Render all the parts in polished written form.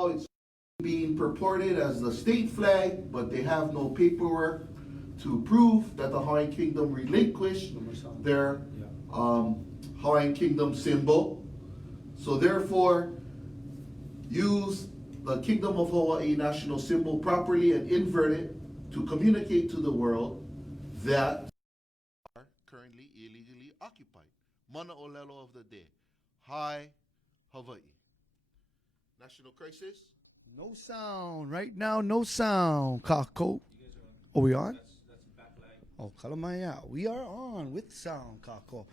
now it's being purported as the state flag, but they have no paperwork to prove that the Hawaiian Kingdom relinquished their Hawaiian Kingdom symbol. So therefore, use the Kingdom of Hawaii national symbol properly and invert it to communicate to the world that are currently illegally occupied. Mana o lelo of the day. Hi, Hawaii. National crisis? No sound. Right now, no sound. Kako. Oh, we on? That's back leg. Oh, kalamaya. We are on with sound, Kako.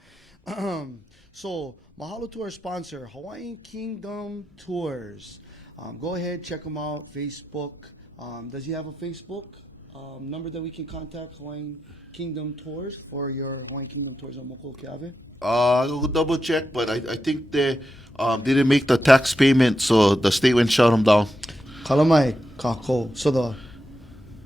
So, mahalo to our sponsor, Hawaiian Kingdom Tours. Go ahead, check them out. Facebook. Does he have a Facebook number that we can contact Hawaiian Kingdom Tours for your Hawaiian Kingdom Tours on Moko Keawe? I'll double check, but I think they didn't make the tax payment, so the state went shut them down. Kalamai, Kako. So the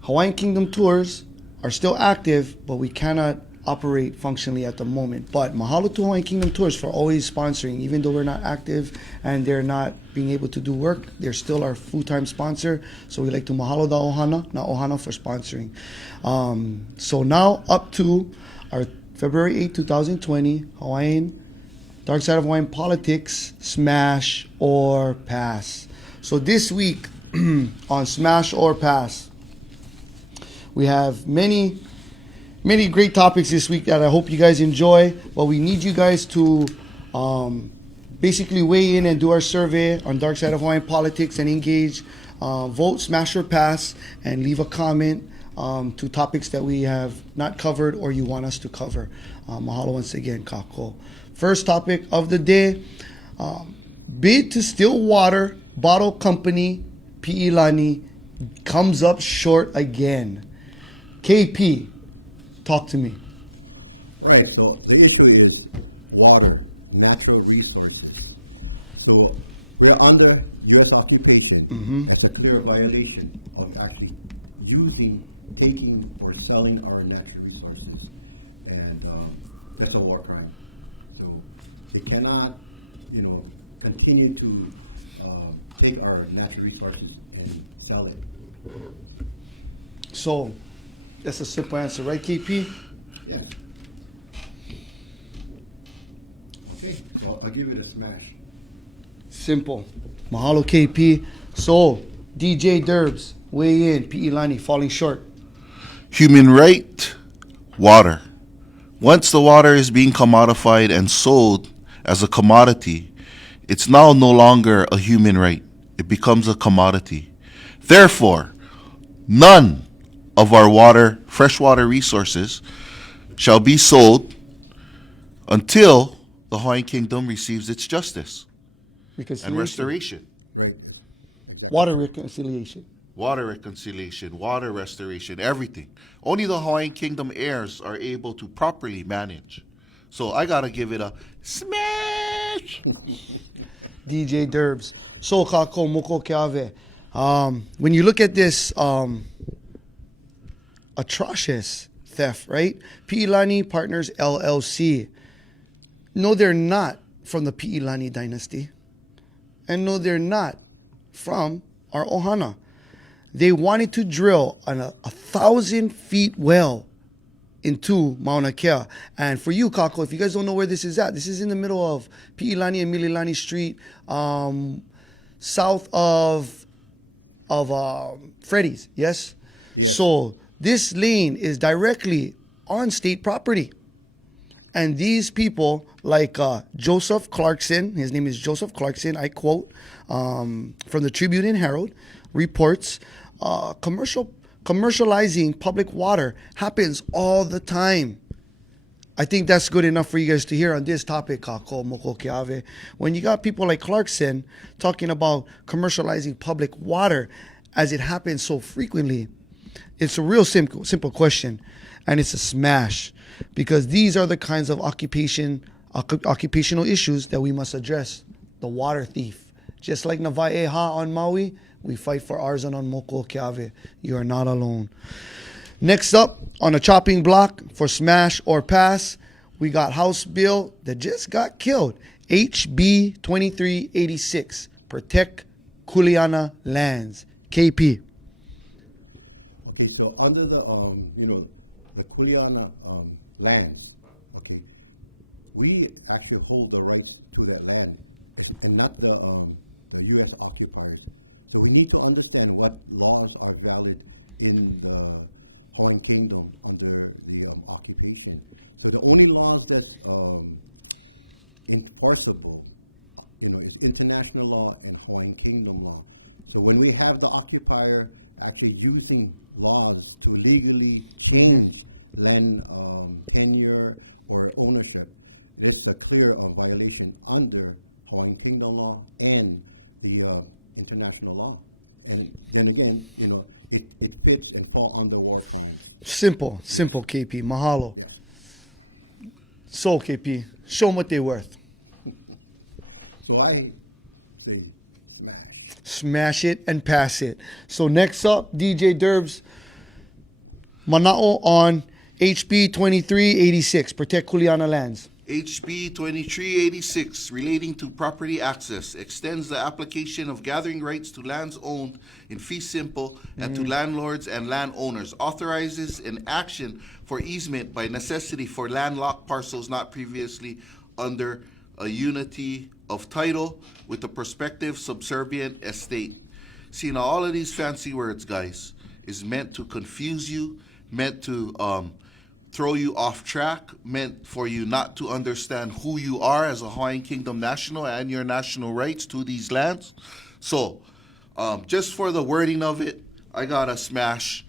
Hawaiian Kingdom Tours are still active, but we cannot operate functionally at the moment. But mahalo to Hawaiian Kingdom Tours for always sponsoring. Even though we're not active and they're not being able to do work, they're still our full-time sponsor. So we like to mahalo da ohana, na ohana for sponsoring. So now up to our February 8, 2020, Darkside of Hawaiian Politics, Smash or Pass. So this week on Smash or Pass, we have many great topics this week that I hope you guys enjoy. But we need you guys to basically weigh in and do our survey on Darkside of Hawaiian Politics and engage. Vote, smash or pass, and leave a comment to topics that we have not covered or you want us to cover. Mahalo once again, Kako. First topic of the day, bid to still water bottle company Pi'ilani comes up short again. KP, talk to me. Right, so the issue is water, natural resources. So we're under U.S. occupation. That's a clear violation of actually taking or selling our natural resources. And that's a war crime. So they cannot, continue to take our natural resources and sell it. So that's a simple answer, right, KP? Yes. Okay, so I'll give it a smash. Simple. Mahalo, KP. So, DJ Derbs, weigh in. Pi'ilani falling short. Human right, water. Once the water is being commodified and sold as a commodity, it's now no longer a human right. It becomes a commodity. Therefore, none of our freshwater resources shall be sold until the Hawaiian Kingdom receives its justice and restoration. Right, yes, exactly. Water true. reconciliation. Water reconciliation, water restoration, everything. Only the Hawaiian Kingdom heirs are able to properly manage. So I gotta give it a smash. DJ Derbs. So, Kako, Moko Keawe. When you look at this atrocious theft, right? Pi'ilani Partners LLC. No, they're not from the Pi'ilani dynasty. And no, they're not from our Ohana. They wanted to drill a 1,000-foot well into Mauna Kea. And for you, Kako, if you guys don't know where this is at, this is in the middle of Pi'ilani and Mililani Street, south of Freddy's, yes? Yes. So this lane is directly on state property. And these people, like Joseph Clarkson, his name is Joseph Clarkson, I quote, from the Tribune and Herald, reports, commercializing public water happens all the time. I think that's good enough for you guys to hear on this topic, Kako, Moko Keawe. When you got people like Clarkson talking about commercializing public water as it happens so frequently, it's a real simple question, and it's a smash, because these are the kinds of occupational issues that we must address. The water thief. Just like Navaeha on Maui, we fight for ours on Moko Keawe. You are not alone. Next up, on a chopping block for smash or pass, we got House Bill that just got killed. HB 2386. Protect Kuleana lands. KP. Okay, so under the the Kuleana lands, okay, we actually hold the rights to that land, and not the U.S. occupiers. So we need to understand what laws are valid in the Hawaiian Kingdom under the occupation. So the only laws that's enforceable, is international law and Hawaiian Kingdom law. So when we have the occupier actually using laws to legally change land tenure or ownership, it is a clear violation under Hawaiian Kingdom law and the international law. And then again, it fits and fall under war crimes. Simple, KP. Mahalo. Yes. So, KP, show them what they're worth. So I say smash. Smash it and pass it. So next up, DJ Derbs, Mana'o on HB 2386, Protect Kuleana Lands. HB 2386, relating to property access, extends the application of gathering rights to lands owned in fee simple and to landlords and landowners, authorizes an action for easement by necessity for landlocked parcels not previously under a unity of title with a prospective subservient estate. See, now all of these fancy words, guys, is meant to confuse you, meant to throw you off track, meant for you not to understand who you are as a Hawaiian Kingdom national and your national rights to these lands. So, just for the wording of it, I gotta smash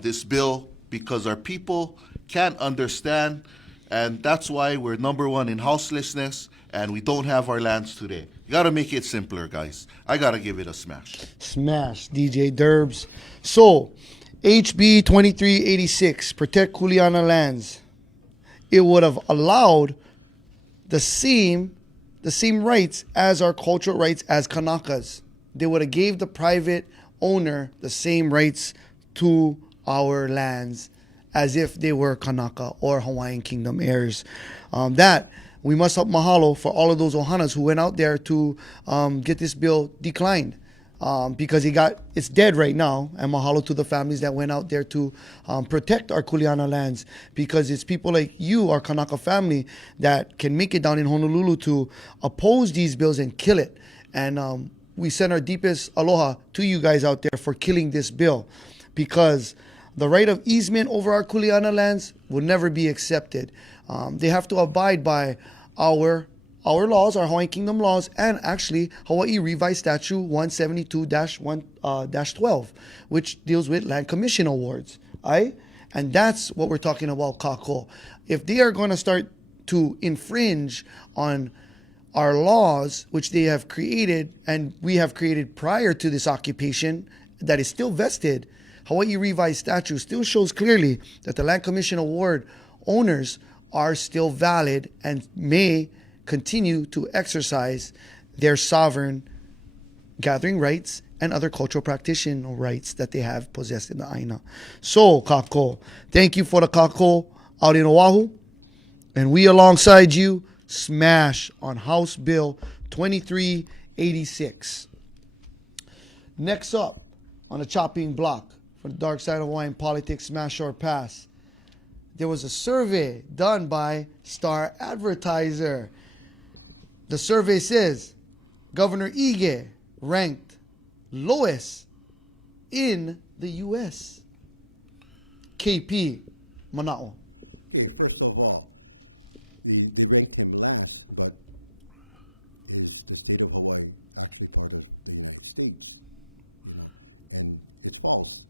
this bill because our people can't understand, and that's why we're number one in houselessness and we don't have our lands today. You gotta make it simpler, guys. I gotta give it a smash. Smash, DJ Derbs. So, HB 2386, Protect Kuleana Lands. It would have allowed the same rights as our cultural rights as Kanakas. They would have gave the private owner the same rights to our lands as if they were Kanaka or Hawaiian Kingdom heirs. That we must up mahalo for all of those Ohanas who went out there to get this bill declined. Because it's dead right now, and mahalo to the families that went out there to protect our Kuleana lands, because it's people like you, our Kanaka family, that can make it down in Honolulu to oppose these bills and kill it. And we send our deepest aloha to you guys out there for killing this bill, because the right of easement over our Kuleana lands will never be accepted. They have to abide by our laws, our Hawaiian Kingdom laws, and actually Hawaii Revised Statute 172-12, which deals with land commission awards. And that's what we're talking about, Kako. If they are going to start to infringe on our laws, which they have created and we have created prior to this occupation, that is still vested, Hawaii Revised Statute still shows clearly that the land commission award owners are still valid and may continue to exercise their sovereign gathering rights and other cultural practitioner rights that they have possessed in the Aina. So, Kako, thank you for the Kako out in Oahu. And we alongside you smash on House Bill 2386. Next up on the chopping block for the Darkside of Hawaiian Politics Smash or Pass, there was a survey done by Star Advertiser. The survey says Governor Ige ranked lowest in the U.S. KP, Mana'o. Okay, first of all, they ranked him last, but is the state of Hawaii actually part of the United States? And it's false,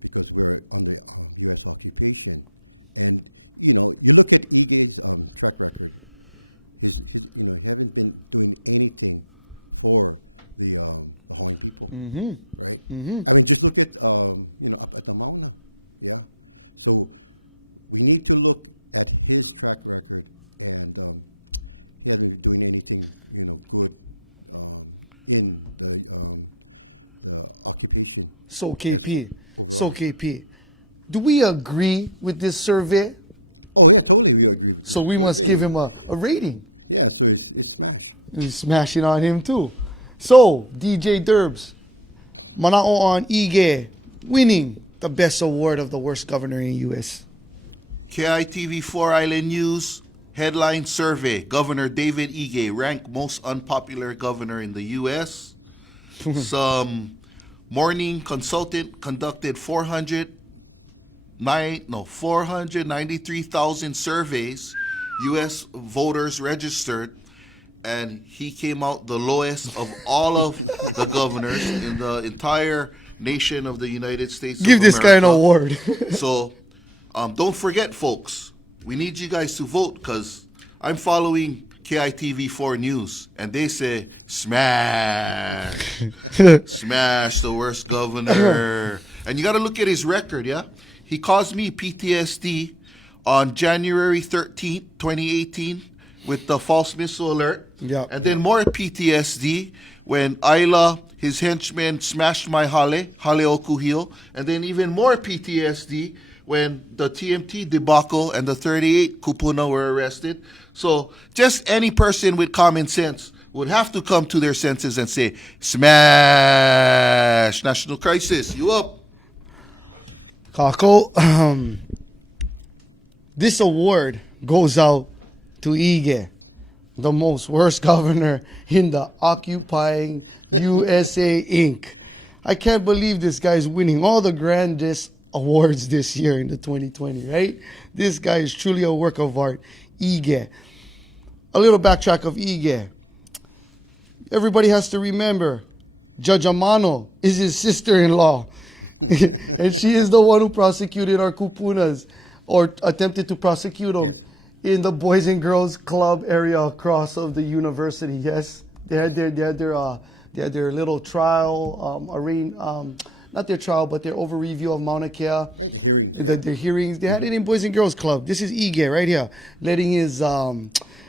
because we're under U.S. occupation. And, you look at Ige's track record. He haven't been doing anything for the Hawaiian people, right? I mean, just look at up at the Mauna, yeah. So we need to look at his track record, and he hasn't been doing anything good in the occupation. So KP, overall. do we agree with this survey? Oh yeah, totally. We agree with this. So we must give him a rating. Yeah, so it's smash. He's smashing on him too. So, DJ Derbs, manao on Ige winning the best award of the worst governor in U.S. KITV4 Island News headline survey: Governor David Ige ranked most unpopular governor in the U.S. Some morning consultant conducted 493,000 surveys. U.S. voters registered, and he came out the lowest of all of the governors in the entire nation of the United States. Give this guy an America. award. So, don't forget, folks, we need you guys to vote, because I'm following KITV4 News, and they say, smash, smash the worst governor. And you got to look at his record, yeah? He caused me PTSD on January 13th, 2018, with the false missile alert. Yeah. And then more PTSD when Ayla, his henchmen, smashed my hale okuhio. And then even more PTSD when the TMT debacle and the 38 kupuna were arrested. So just any person with common sense would have to come to their senses and say, smash, national crisis, you up. Kako, this award goes out to Ige, the most worst governor in the occupying USA Inc. I can't believe this guy's winning all the grandest awards this year in the 2020, right? This guy is truly a work of art. Ige. A little backtrack of Ige. Everybody has to remember, Judge Amano is his sister-in-law. And she is the one who prosecuted our kupunas, or attempted to prosecute them, Yes. in the Boys and Girls Club area across of the university. Yes, they had their little trial, not their trial, but their over review of Mauna Kea. Right, the hearings, yeah. Their hearings. They had it in Boys and Girls Club. This is Ige right here, letting his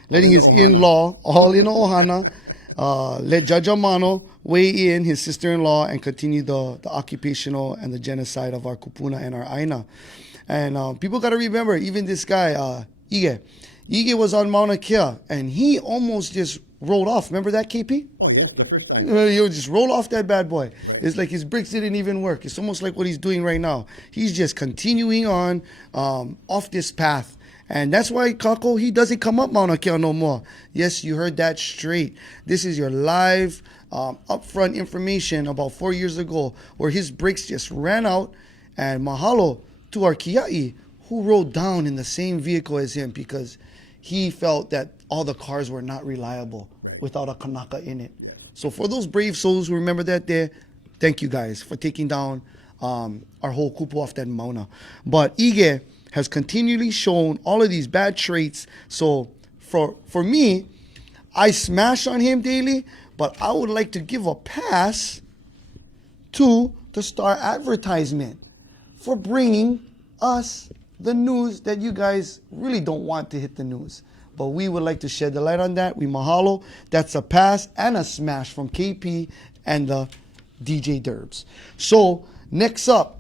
in the ohana. in-law, all in the ohana, let Judge Amano weigh in, his sister-in-law, and continue the occupational and the genocide of our kupuna and our aina. And people got to remember, even this guy, Ige was on Mauna Kea, and he almost just rolled off. Remember that, KP? Oh, yes, the first time. He would just roll off that bad boy. Right. It's like his bricks didn't even work. It's almost like what he's doing right now. He's just continuing on off this path. And that's why, Kako, he doesn't come up Mauna Kea no more. Yes, you heard that straight. This is your live, upfront information about 4 years ago, where his bricks just ran out. And mahalo to our Kiai, who rode down in the same vehicle as him, because he felt that all the cars were not reliable, right, without a kanaka in it. Yes. So for those brave souls who remember that day, thank you guys for taking down our whole kupu off that Mauna. But Ige has continually shown all of these bad traits. So for me, I smash on him daily, but I would like to give a pass to the Star Advertisement for bringing us the news that you guys really don't want to hit the news. But we would like to shed the light on that. We mahalo. That's a pass and a smash from KP and the DJ Derbs. So next up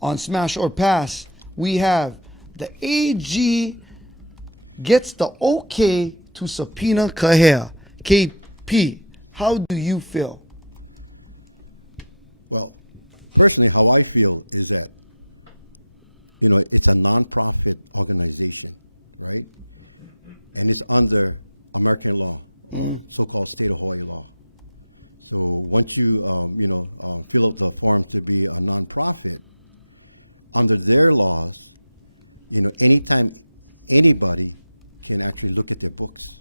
on Smash or Pass, we have the AG gets the okay to subpoena Kahea. KP, how do you feel? Well, personally, how I feel is that, it's a nonprofit organization, right? And it's under American law, or so-called state of Hawaii law. So once you, fill out the form to be a nonprofit, under their laws, anytime anybody can actually look at their books.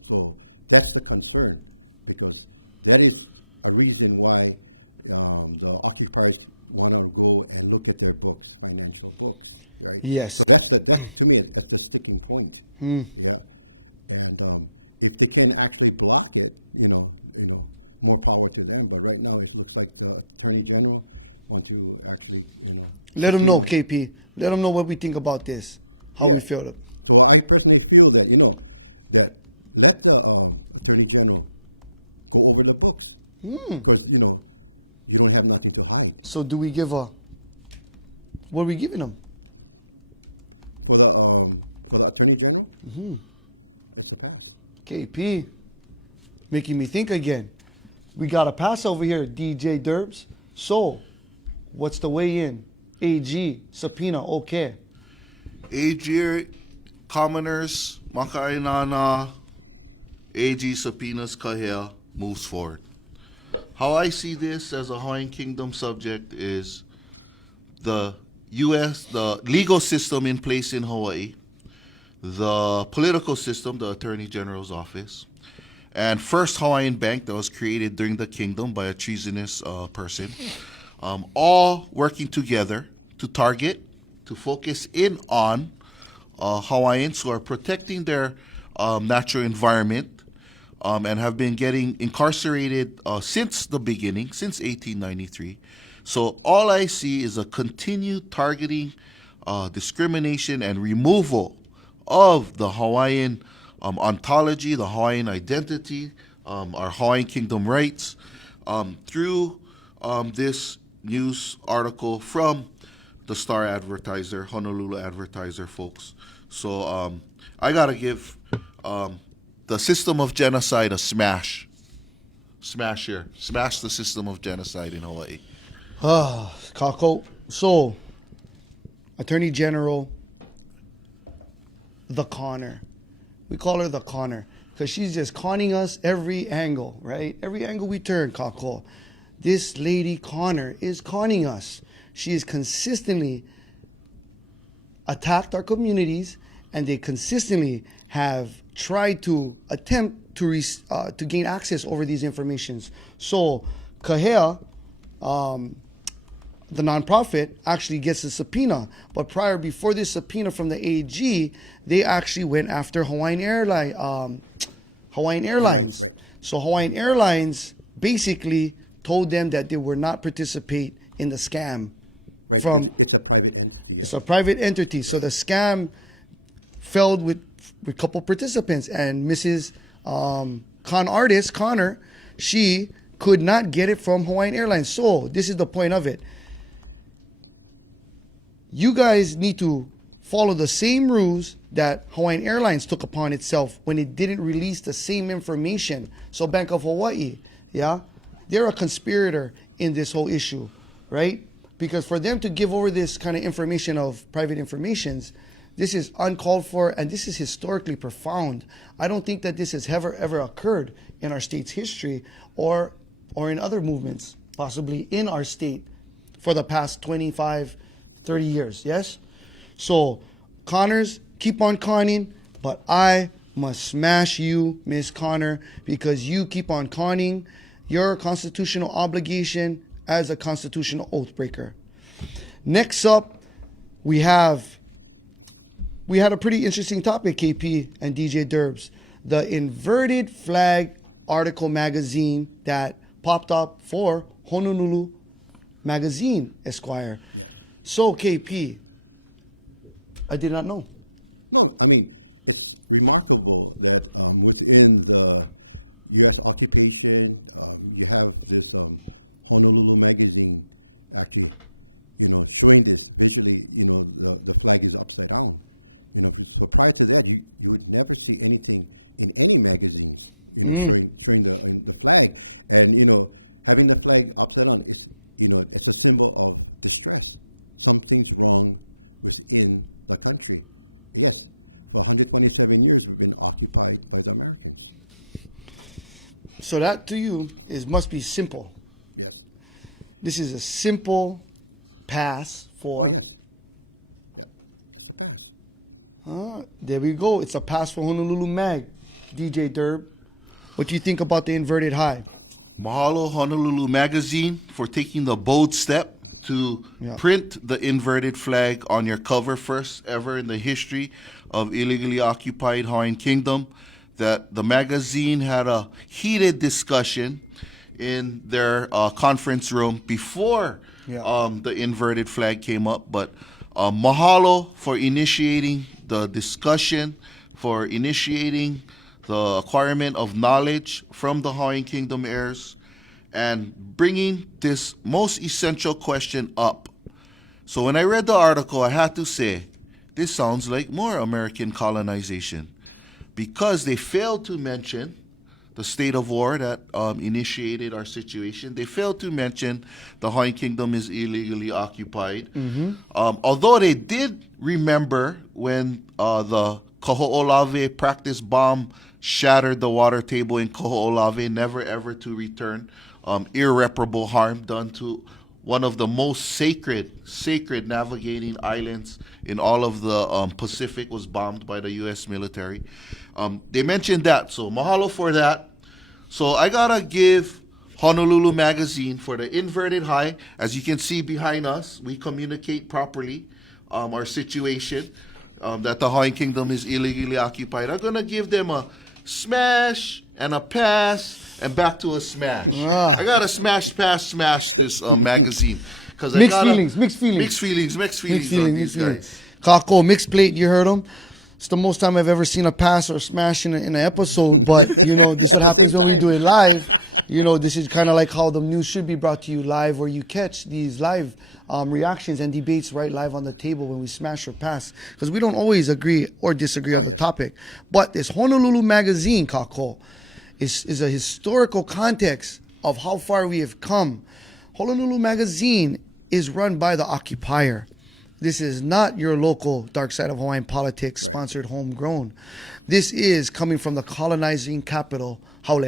So that's the concern, because that is a reason why the occupiers want to go and look at their books, financial books, right? Yes. So that's to me, that's the sticking point. Yeah. And if they can actually block it, more power to them. But right now, it looks like the Attorney General want to actually, Let them know, subpoena. KP. Let them know what we think about this. How Yeah. we feel it. So I personally feel that, that let the Attorney General go over the books, because, you don't have nothing to hide. So do we give what are we giving them? For the Attorney General, it's a pass. KP. making me think again. We got a pass over here, DJ Derbs. So, what's the way in? AG, subpoena, okay. AG, commoners, makainana, AG subpoenas kahea moves forward. How I see this as a Hawaiian Kingdom subject is the U.S., the legal system in place in Hawaii, the political system, the Attorney General's office, and First Hawaiian Bank that was created during the kingdom by a treasonous person, all working together to target, to focus in on Hawaiians who are protecting their natural environment and have been getting incarcerated since the beginning, since 1893. So all I see is a continued targeting, discrimination, and removal of the Hawaiian ontology, the Hawaiian identity, our Hawaiian Kingdom rights, through this news article from the Star Advertiser, Honolulu Advertiser folks. So I gotta give the system of genocide a smash. Smash here. Smash the system of genocide in Hawaii. Kako. So, Attorney General, the conner. We call her the conner because she's just conning us every angle, right? Every angle we turn, Kako. This lady conner is conning us. She has consistently attacked our communities, and they consistently have tried to attempt to gain access over these informations. So, Kahea, the nonprofit, actually gets a subpoena. But before this subpoena from the AG, they actually went after Hawaiian Airlines. Right. So Hawaiian Airlines basically told them that they would not participate in the scam. Right, because it's a private entity. Yeah. It's a private entity. So Right. the scam failed with a couple participants, and Mrs. Connor, she could not get it from Hawaiian Airlines. So this is the point of it. You guys need to follow the same rules that Hawaiian Airlines took upon itself when it didn't release the same information. So Bank of Hawaii, yeah, they're a conspirator in this whole issue, right? Because for them to give over this kind of information of private informations, this is uncalled for, and this is historically profound. I don't think that this has ever occurred in our state's history or in other movements, possibly in our state for the past 25, 30 years, yes? So, Connors, keep on conning, but I must smash you, Ms. Connor, because you keep on conning your constitutional obligation as a constitutional oath breaker. Next up, we had a pretty interesting topic, KP and DJ Derbs. The Inverted Flag article magazine that popped up for Honolulu Magazine, Esquire. Yes. So, KP, I did not know. No, I mean, it's remarkable that within the U.S. occupation, you have this Honolulu magazine actually, showing this visually, the flag is upside down. So prior to that, you would never see anything in any magazines, showing the flag. And, having the flag upside down is, it's a symbol of distress. Something's wrong within the country. Yes, for 127 years, we've been occupied by the Americans. So that to you must be simple. Yes. This is a simple pass for... Oh, yes. Yeah, it's a pass. There we go. It's a pass for Honolulu Mag. DJ Derb, what do you think about the inverted high? Mahalo Honolulu Magazine for taking the bold step to print the inverted flag on your cover, first ever in the history of illegally occupied Hawaiian Kingdom. That the magazine had a heated discussion in their conference room before the inverted flag came up. But mahalo for initiating the discussion, for initiating the acquirement of knowledge from the Hawaiian Kingdom heirs, and bringing this most essential question up. So when I read the article, I had to say, this sounds like more American colonization, because they failed to mention the state of war that initiated our situation. They failed to mention the Hawaiian Kingdom is illegally occupied. Although they did remember when the Kaho'olave practice bomb shattered the water table in Kaho'olave, never ever to return. Irreparable harm done to one of the most sacred navigating islands in all of the Pacific was bombed by the U.S. military. They mentioned that, so mahalo for that. So I gotta give Honolulu Magazine for the inverted high. As you can see behind us, we communicate properly our situation, that the Hawaiian Kingdom is illegally occupied. I'm gonna give them a smash and a pass and back to a smash. I gotta smash, pass, smash this magazine. Cause Mixed feelings. Mixed feelings on these guys. Kako, mixed plate, you heard him. It's the most time I've ever seen a pass or a smash in an episode, but you know, this At the same happens when we time. do it live. You know, this is kind of like how the news should be brought to you live, where you catch these live reactions and debates right live on the table when we smash or pass, because we don't always agree or disagree on the yes. topic. But this Honolulu Magazine, Kako, is a historical context of how far we have come. Honolulu Magazine is run by the occupier. This is not your local Darkside of Hawaiian politics Right. sponsored homegrown. This is coming from the colonizing capital, Haole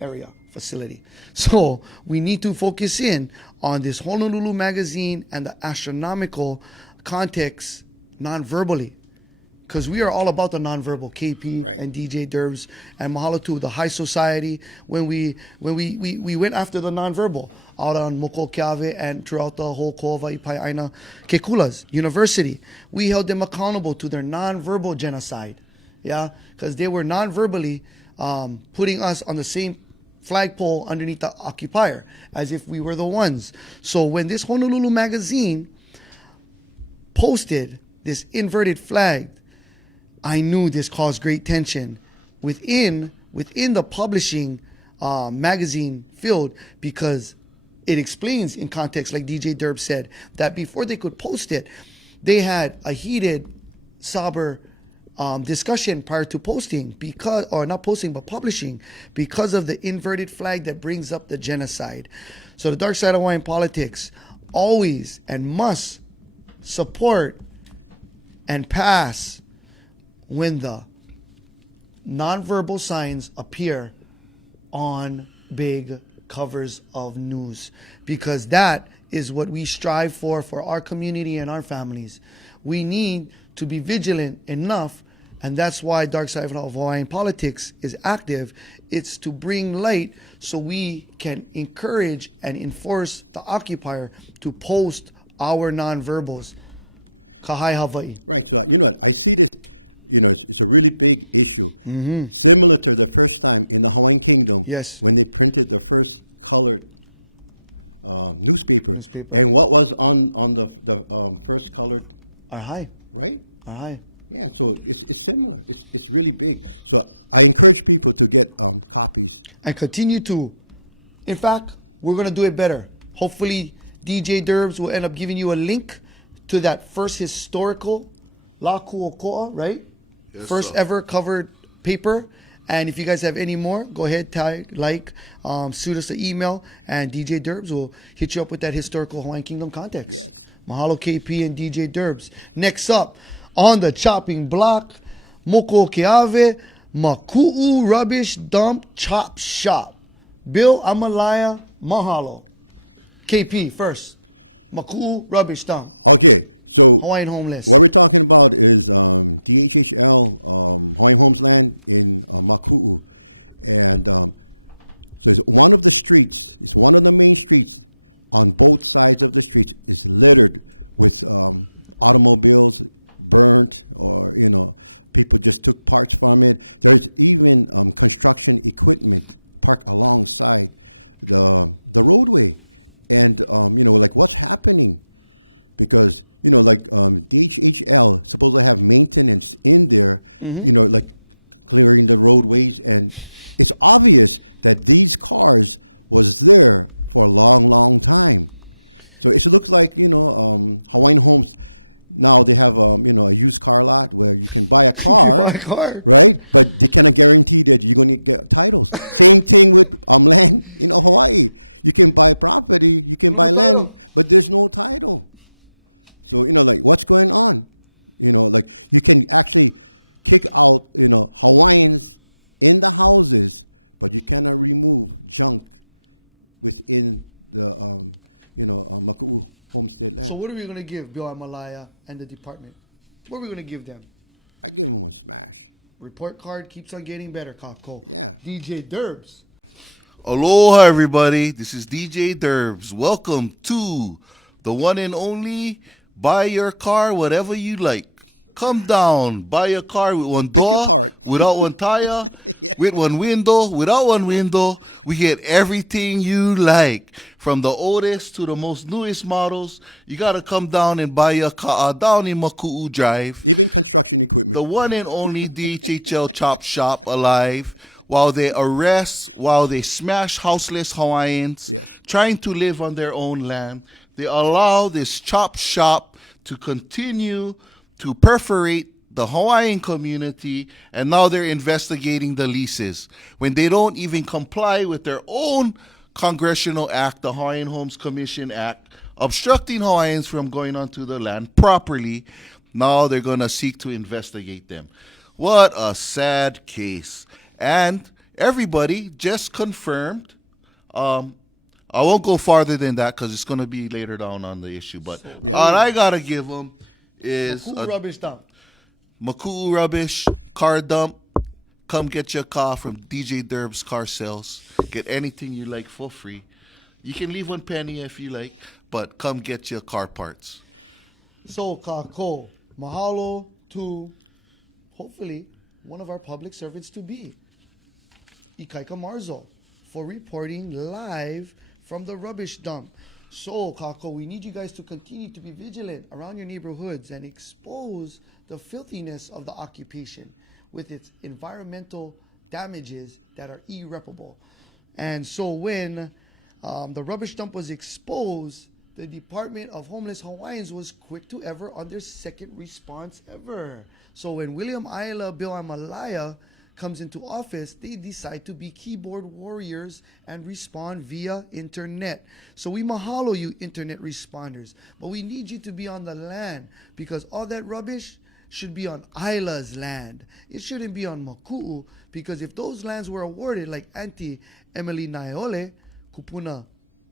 area facility. So we need to focus in on this Honolulu Magazine and the astronomical context non-verbally. Because we are all about the nonverbal, KP Right. and DJ Derbs, and mahalo to the high society when we went after the nonverbal out on Mokokeawe and throughout the whole Ko'awai Pai'aina Kekulas University. We held them accountable to their nonverbal genocide, yeah, because they were nonverbally putting us on the same flagpole underneath the occupier as if we were the ones. So when this Honolulu Magazine posted this inverted flag, I knew this caused great tension within the publishing magazine field, because it explains in context, like DJ Derb said, that before they could post it, they had a heated, sober discussion prior to posting, because, or not posting, but publishing, because of the inverted flag that brings up the genocide. So the Dark Side of Hawaiian politics always and must support and pass when the nonverbal signs appear on big covers of news, because that is what we strive for our community and our families. We need to be vigilant enough, and that's why Dark Side of Hawaiian politics is active. It's to bring light so we can encourage and enforce the occupier to post our nonverbals. Kahai Hawaii. Right. So, you know what? I see this, you know, it's a really big issue. Similar to the first time in the Hawaiian Kingdom, Yes. when they printed the first colored newspaper. And what was on the first colored, Ahai. right? Ahai. Yeah, so it's similar. It's really big. So I encourage people to get copies. And continue to. In fact, we're going to do it better. Hopefully, DJ Derbs will end up giving you a link to that first historical La Kuokoa, right? Yes, First sir. ever covered paper. And if you guys have any more, go ahead, tag, shoot us an email, and DJ Derbs will hit you up with that historical Hawaiian Kingdom context. Yes. Mahalo KP and DJ Derbs. Next up, on the chopping block, Moko Keave, Maku'u Rubbish Dump Chop Shop. Bill Amalaya, mahalo. KP first. Maku'u Rubbish Dump. Okay, so Hawaiian Homeless. what we're talking about is DHHL, Hawaiian Homes Land in Maku'u. And so it's one of the streets, it's one of the main streets. On both sides of the streets is littered with automobiles burnt, or, you know, people just took parts from it. There's even construction equipment parked alongside the roadway. And, you know, like, what's happening? Because, you know, like DHHL supposed to have maintenance in there, you know, like clearing the roadways. And it's obvious that these cars was there for a long, long time. So it looks like, you know, Hawaiian Homes now they have a used car lot where you can buy a car, Buy a car. right? But they cannot guarantee that you're going to get titles. Same thing with land in Hawaii. You can buy property, you can buy land, but there's no title. So like what's going on? Like you can actually kick out Hawaiians in the houses, but you cannot remove junk within the Maku'u homestead land. So what are we going to give Bill Amalaya and the department? What are we going to give them? I give him one smash. Report card keeps on getting better, Kako. Yeah. DJ Derbs. Aloha, everybody. This is DJ Derbs. Welcome to the one and only Buy Your Car Whatever You Like. Come down, buy a car with one pick door, your part. without one tire, with one window, without one window. We get everything you like. From the oldest to the most newest models, you got to come down and buy your car down in Maku'u Drive. Even construction equipment. The one and only DHL Chop Shop alive. While they arrest, while they smash houseless Hawaiians, Yes. trying to live on their own land, they allow this chop shop to continue to perforate the Hawaiian community, and now they're investigating the leases when they don't even comply with their own congressional act, the Hawaiian Homes Commission Act, obstructing Hawaiians from going onto the land properly. Now they're going to seek to investigate them. What a sad case. And everybody just confirmed. I won't go farther than that because it's going to be later down on the issue. But Yeah. all I got to give them is Maku'u rubbish dump. Maku'u Rubbish car dump. Come get your car from DJ Derb's Car Sales. Get anything you like for free. You can leave 1 penny if you like, but come get your car parts. So, Kako, mahalo to, hopefully, one of our public servants to be, Ikaika Marzo, for reporting live from the rubbish dump. So, Kako, we need you guys to continue to be vigilant around your neighborhoods and expose the filthiness of the occupation with its environmental damages that are irreparable. And so when the rubbish dump was exposed, the Department of Homeless Hawaiians was quick to ever on their second response ever. So when William Ayala Bill Amalaya comes into office, they decide to be keyboard warriors and respond via internet. So we mahalo you, internet responders, but we need you to be on the land because all that rubbish should be on Ayla's land. It shouldn't be on Maku'u, because if those lands were awarded, like Auntie Emily Naiole, Kupuna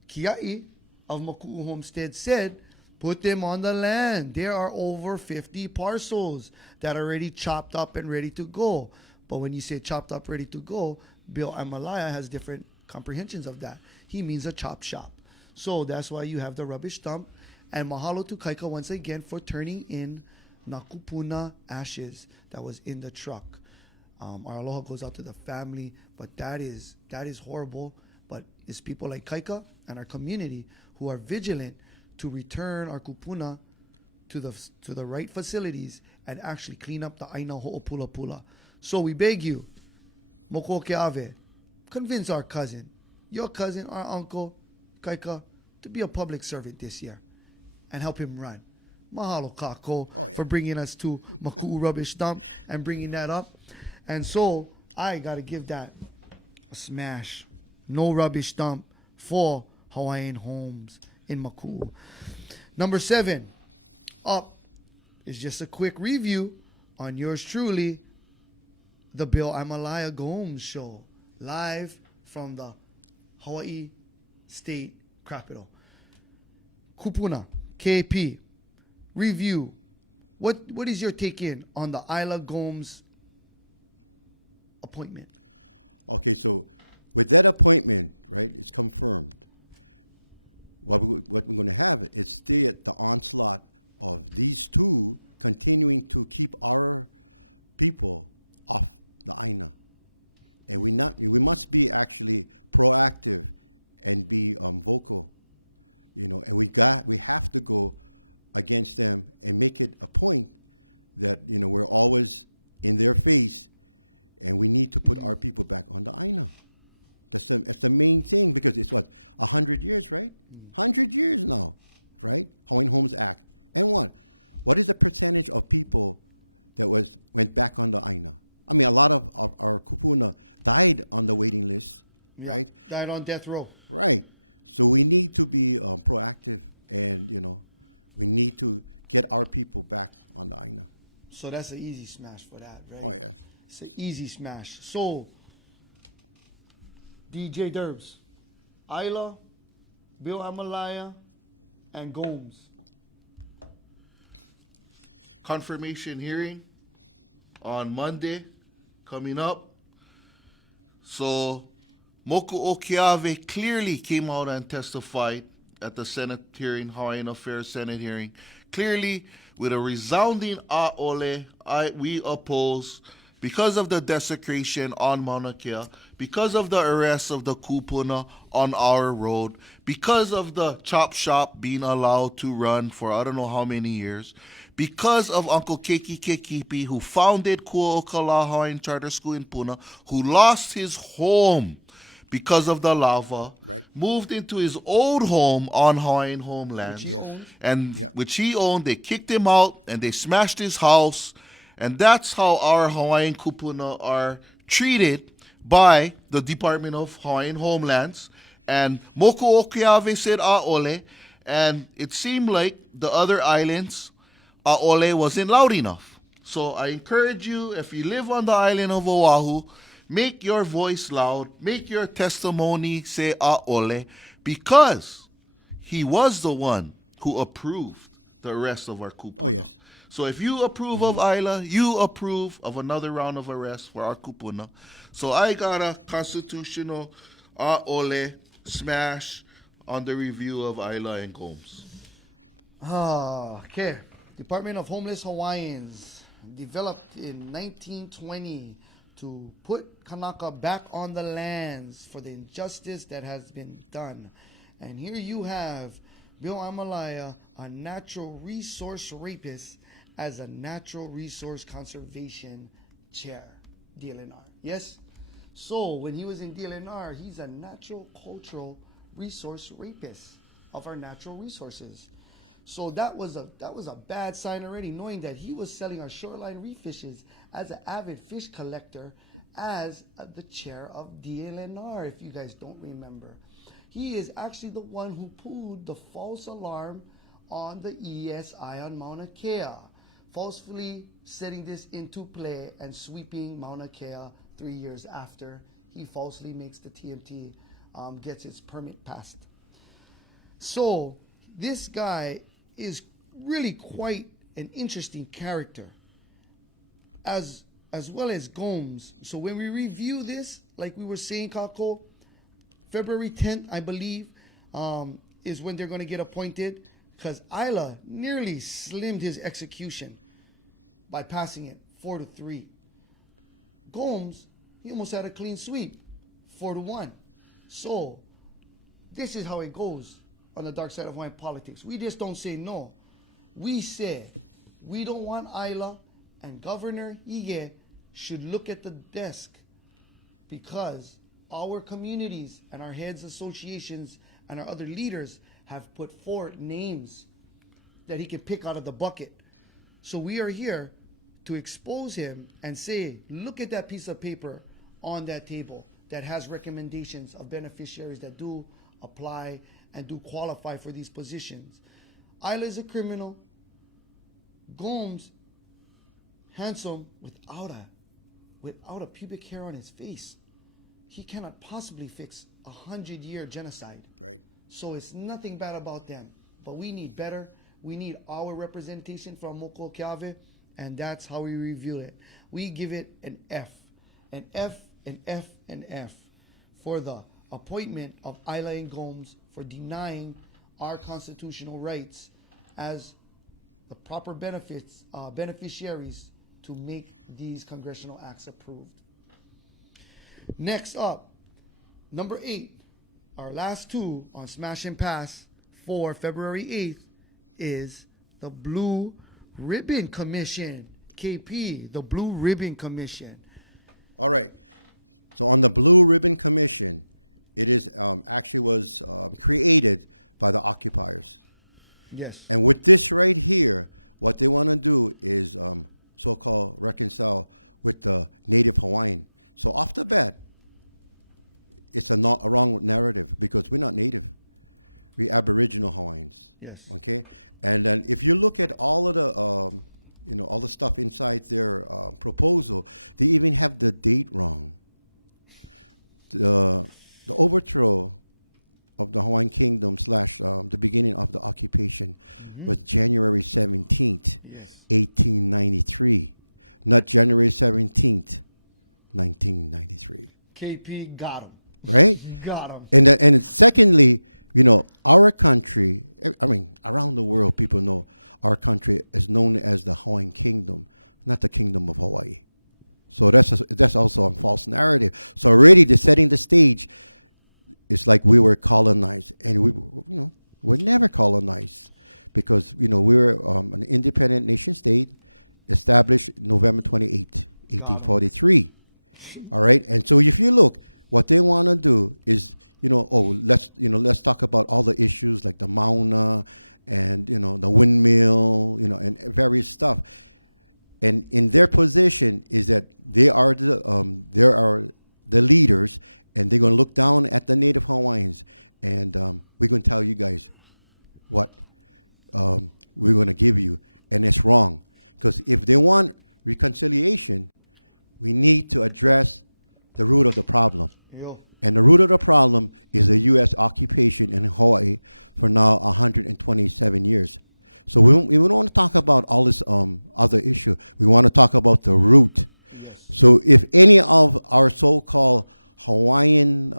Kiai of Maku'u Homestead said, put them on the land. There are over 50 parcels that are already chopped up and ready to go. But when you say chopped up, ready to go, Bill Amalaya has different comprehensions of that. He means a chop shop. So that's why you have the rubbish dump. And mahalo to Kaika once again for turning in nakupuna ashes that was in the truck. Our aloha goes out to the family, but that is horrible. But it's people like Kaika and our community who are vigilant to return our kupuna to the right facilities and actually clean up the aina ho'opula. So we beg you, Moko Ke'ave, convince our cousin, your cousin, our uncle, Kaika, to be a public servant this year and help him run. Mahalo, Kako, for bringing us to Maku'u Rubbish Dump and bringing that up. And so I got to give that a smash. No rubbish dump for Hawaiian homes in Maku'u. Number 7 up is just a quick review on yours truly, the Bill Amalaya Gomes Show, live from the Hawaii State Capitol. Kupuna, KP, review. What is your take in on the Isla Gomes appointment? Okay, so with that appointment, right, it's confirmed. What we're going to have is the onslaught of these two continuing to keep our people off the aina, and we must be actually proactive and be vocal, and we have to go against them and make it a point that we're always in their face, and we need to put our people back on the aina. That's the main thing, because it's 100 years, right? 100 years now, right? Hawaiian Homes Act, and what? what is the percentage of people that went back on the Aina? I mean, a lot of our kupuna died on the waiting list, right? Died on death row. Right. So we need to be proactive, and we need to get our people back on the Aina. So that's an easy smash for that, right? Oh yes. It's an easy smash. So, DJ Derbs, Isla, Bill Amalaya, and Gomes. Confirmation hearing on Monday coming up. So Moku Okiave clearly came out and testified at the Senate hearing, Hawaiian Affairs Senate hearing, clearly with a resounding a'ole, we oppose because of the desecration on Mauna Kea, because of the arrest of the kupuna on our road, because of the chop shop being allowed to run for I don't know how many years, because of Uncle Keiki Kekipi, who founded Kuo'okala Hawaiian Charter School in Puna, who lost his home because of the lava, Right. moved into his old home on Hawaiian homeland, Yes. and Yep. which he owned. They kicked him out and they smashed his house, and that's how our Hawaiian kupuna are treated by the Department of Hawaiian Homelands. And Moku Okiave said a'ole, and it seemed like the other islands, a'ole wasn't loud enough. So I encourage you, if you live on the island of Oahu, make your voice loud, make your testimony say a'ole, because he was the one who approved the arrest of our kupuna. Oh yes. So if you approve of Isla, you approve of another round of arrest for our kupuna. So I got a constitutional a'ole smash on the review of Isla and Gomes. Okay. Department of Homeless Hawaiians, developed in 1920 to put Kanaka back on the lands for the injustice that has been done. And here you have Bill Amalaya, a natural resource rapist, as a natural resource conservation chair, DLNR. Yes? So when he was in DLNR, he's a natural cultural resource rapist of our natural resources. So that was a bad sign already, knowing that he was selling our shoreline reef fishes as an avid fish collector as the chair of DLNR, if you guys don't remember. He is actually the one who pulled the false alarm on the ESI on Mauna Kea, falsely setting this into play and sweeping Mauna Kea 3 years after he falsely makes the TMT, gets its permit passed. So this guy is really quite an interesting character, as well as Gomes. So when we review this, like we were saying, Kako, February 10th, I believe, is when they're going to get appointed, because Isla nearly slimmed his execution by passing it 4-3. Gomes, he almost had a clean sweep, 4-1. So this is how it goes on the dark side of Hawaiian politics. We just don't say no. We say we don't want Isla, and Governor Ige should look at the desk, because our communities and our heads associations and our other leaders have put forward names that he can pick out of the bucket. So we are here to expose him and say, look at that piece of paper on that table that has recommendations of beneficiaries that do apply and do qualify for these positions. Isla is a criminal. Gomes, handsome, without a pubic hair on his face. He cannot possibly fix 100-year genocide. Right. So it's nothing bad about them. But we need better. We need our representation from Moko Keawe, and that's how we review it. We give it an F. An F, an F, an F for the appointment of Isla and Gomes for denying our constitutional rights as the proper beneficiaries to make these congressional acts approved. Next up, number 8, our last two on Smash and Pass for February 8th is the Blue Ribbon Commission. KP, the Blue Ribbon Commission. All right. So on the Blue Ribbon Commission, it is actually was created by the occupiers. Yes. And with this right here, what they want to do is so-called reconcile with the native Hawaiian. So off the bat, it's a wrong narrative because we're not native. We're Aboriginal Hawaiians. Yes. Okay. And then if you look at all of the, all the stuff inside their proposal, they even have the date wrong. The overthrow of the Hawaiian Kingdom / the beginning of the occupation was January 17th, 1893, not January 17th, 1993. KP got him. Right? Got him. And secondly, our country, I mean, around the world, people know our country is known as the Hawaiian Kingdom, not the Kingdom of Hawaii. So that's also a false narrative. So already they're setting the stage. It's like we were colonized, and we're never colonized because we were an independent nation state established November 28, 1843. All right, and so if you look, what they want to do is let's talk about all the issues like the Mauna and the windmill, and various stuff. And in their position is that they are the leaders, and they're going to look down at the native Hawaiians, and we're going to tell you guys what we're going to give you, and it's wrong. Because if they want reconciliation, we need to address the root of the problem. Yo. And the root of the problem is the U.S. occupation in Hawaii for now 127 years. So we don't want to talk about all this other issue. We want to talk about the root. Yes. So if any of our so-called Hawaiian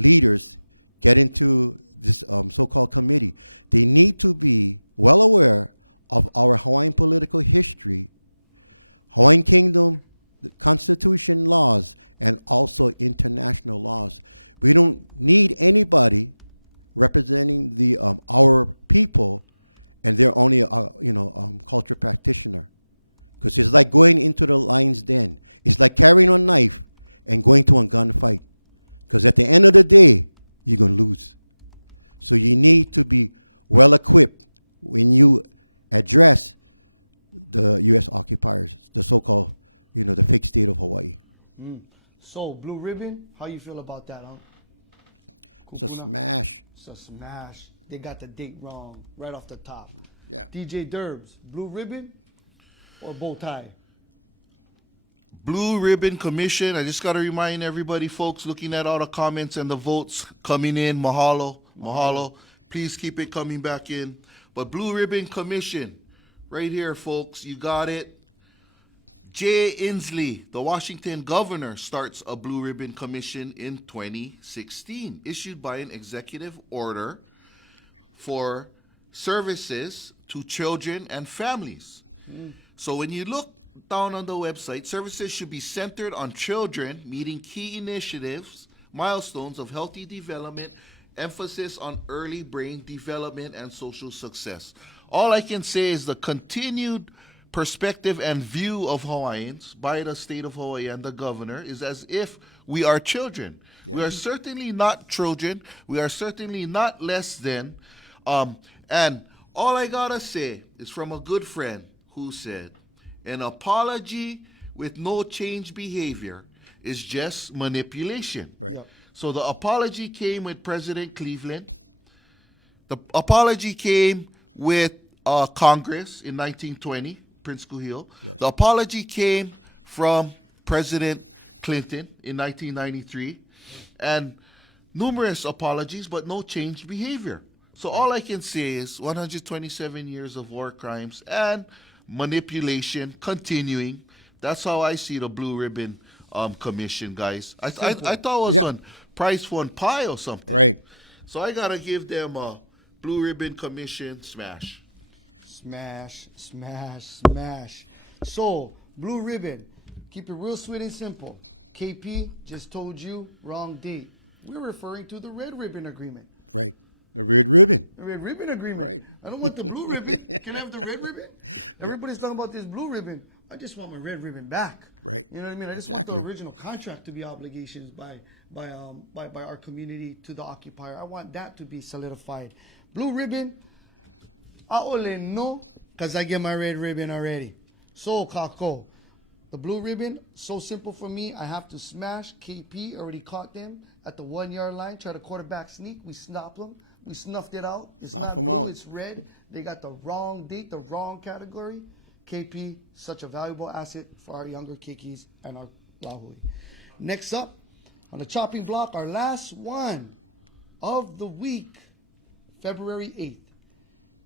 leaders get into this so-called committee, they need to be well aware of our Hawaiian political history, Hawaiian Kingdom, the Constitution laws, and also international laws. We don't need anybody representing the our people, and they're only a culture practitioner, because it's like going into the lion's den. It's like carrying a knife and going to a gunfight, because at the end of the day, you're gonna lose. So you need to be well equipped when you address the U.S. occupiers, the so-called, the fake state of Hawaii. So, Blue Ribbon, how you feel about that, huh? It's a smash. It's a smash. They got the date wrong right off the top. Yeah. DJ Derbs, Blue Ribbon or bow tie? Blue Ribbon Commission. I just got to remind everybody, folks, looking at all the comments and the votes coming in, mahalo, mahalo. Please keep it coming back in. But Blue Ribbon Commission, right here, folks, you got it. Jay Inslee, the Washington governor, starts a Blue Ribbon Commission in 2016, issued by an executive order for services to children and families. So when you look down on the website, services should be centered on children meeting key initiatives, milestones of healthy development, emphasis on early brain development and social success. All I can say is the continued perspective and view of Hawaiians by the state of Hawaii and the governor is as if we are children. Yeah. We are certainly not children. We are certainly not less than. And all I gotta say is from a good friend who said, an apology with no change behavior is just manipulation. Right. So the apology came with President Cleveland. The apology came with Congress in 1920, Prince Kuhio. Yes. The apology came from President Clinton in 1993, and numerous apologies, but no changed behavior. So all I can say is 127 years of war crimes and manipulation continuing. That's how I see the Blue Ribbon Commission, guys. I thought it was on Price One Pie or something. Right. So I gotta give them a Blue Ribbon Commission smash. Smash, smash, smash. So, Blue Ribbon, keep it real sweet and simple. KP just told you wrong date. We're referring to the Red Ribbon Agreement. Right. The red ribbon. The Red Ribbon Agreement. Right. I don't want the Blue Ribbon. Can I have the Red Ribbon? Everybody's talking about this Blue Ribbon. I just want my Red Ribbon back. Right. You know what I mean? I just Exactly. want the original contract to be obligations by our community to the occupier. I want that to be solidified. Blue Ribbon, I only know because I get my red ribbon already. So, Kako, the blue ribbon, so simple for me. I have to smash. KP already caught them at the 1 yard line. Try to quarterback sneak. We stopped them. We snuffed it out. It's Snuff not them blue, out. it's red. They got the wrong date, the wrong category. KP, such a valuable asset for our younger Kikis and our Lahui. Next up, on the chopping block, our last one of the week, February 8th.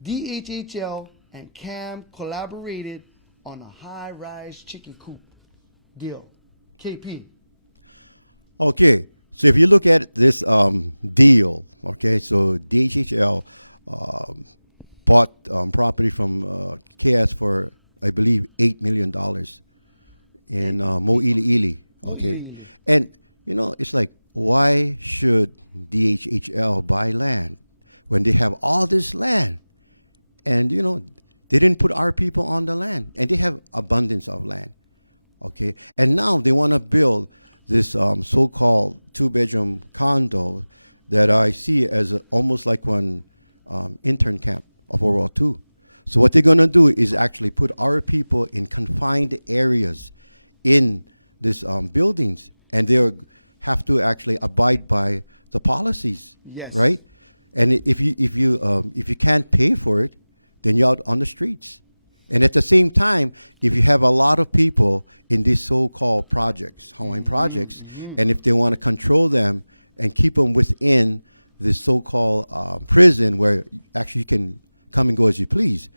DHHL and CAM collaborated on a high-rise chicken coop deal. KP. Okay, so if you look at this deal, okay, so DHHL bought property from KS for, I believe, $8 million in Mo'iliili, okay? Mo'iliili. And, you know, it's like, why should DHHL buy land when they have all this land? And, you know, they didn't put our people on the land, and they have abundance of land, okay? And now they want to build this so-called two-bedroom condo that I see as almost like one intern camp of World War II. So what they're going to do is actually put our people in confined areas in these buildings, and they have to actually abide by the policies, Yes. right? And if you can't pay for it, then you're out on the streets. And at the same time, if you have a lot of people in these so-called projects, Hawaiian projects, and if they want to control them and keep them within this so-called prison where actually you can come and go as you please.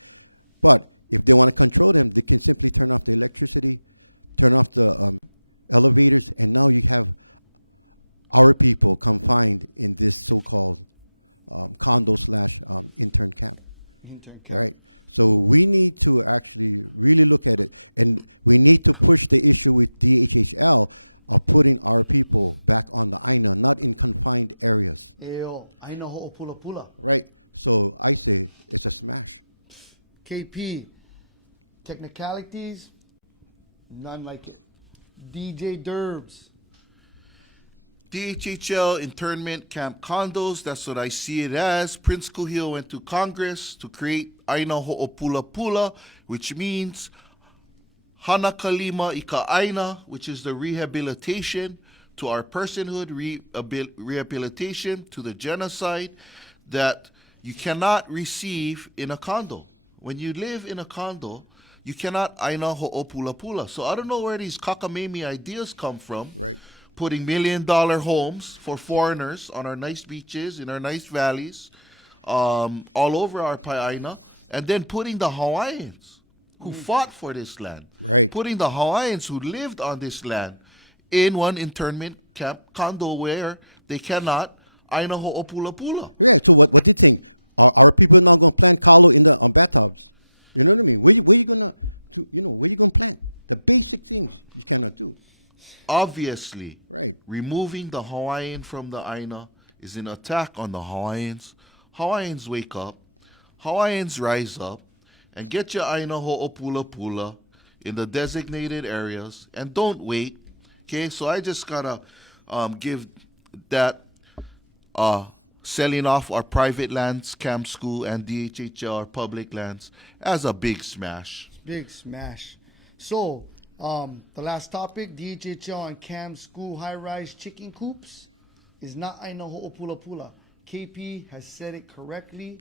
But if they want to control them, they can simply turn off the electricity, turn off the elevators, and now you have our people confined in this so-called condo slash intern camp. Right. So we need to actually really look at it, and we need to push the issue with DHHL of putting our people back on the Aina, not in confined areas. Eyo, Aina ho'opula. Right. So I say it's a smash. KP, technicalities, none like it. DJ Derbs. DHHL internment camp condos, that's what I see it as. Prince Kuhio went to Congress to create Aina Ho'opula, which means Hana Kalima Ika Aina, which is the rehabilitation to our personhood, rehabilitation to the genocide that you cannot receive in a condo. When you live in a condo, you cannot Aina Ho'opula. So I don't know where these kakamemi ideas come from. Right. Putting $1 million homes for foreigners on our nice beaches, in our nice valleys, all over our Pai'aina, and then putting the Hawaiians who fought for this land, Right. putting the Hawaiians who lived on this land in one internment camp condo where they cannot Aina Ho'opula. Yeah. So what do you think? Are our people not going to plant kalo in the bathtubs? You know what I mean? Where you gonna plant? The basic things you cannot do. Obviously, Right. removing the Hawaiian from the Aina is an attack on the Hawaiians. Hawaiians wake up, Hawaiians rise up, and get your Aina Ho'opula in the designated areas, and don't wait. Okay, so I just gotta give that selling off our private lands, Camp School, and DHHL, our public lands, as a big smash. Big smash. So, the last topic, DHHL and CAM School high-rise chicken coops is not Aina Ho'opula. KP has said it correctly.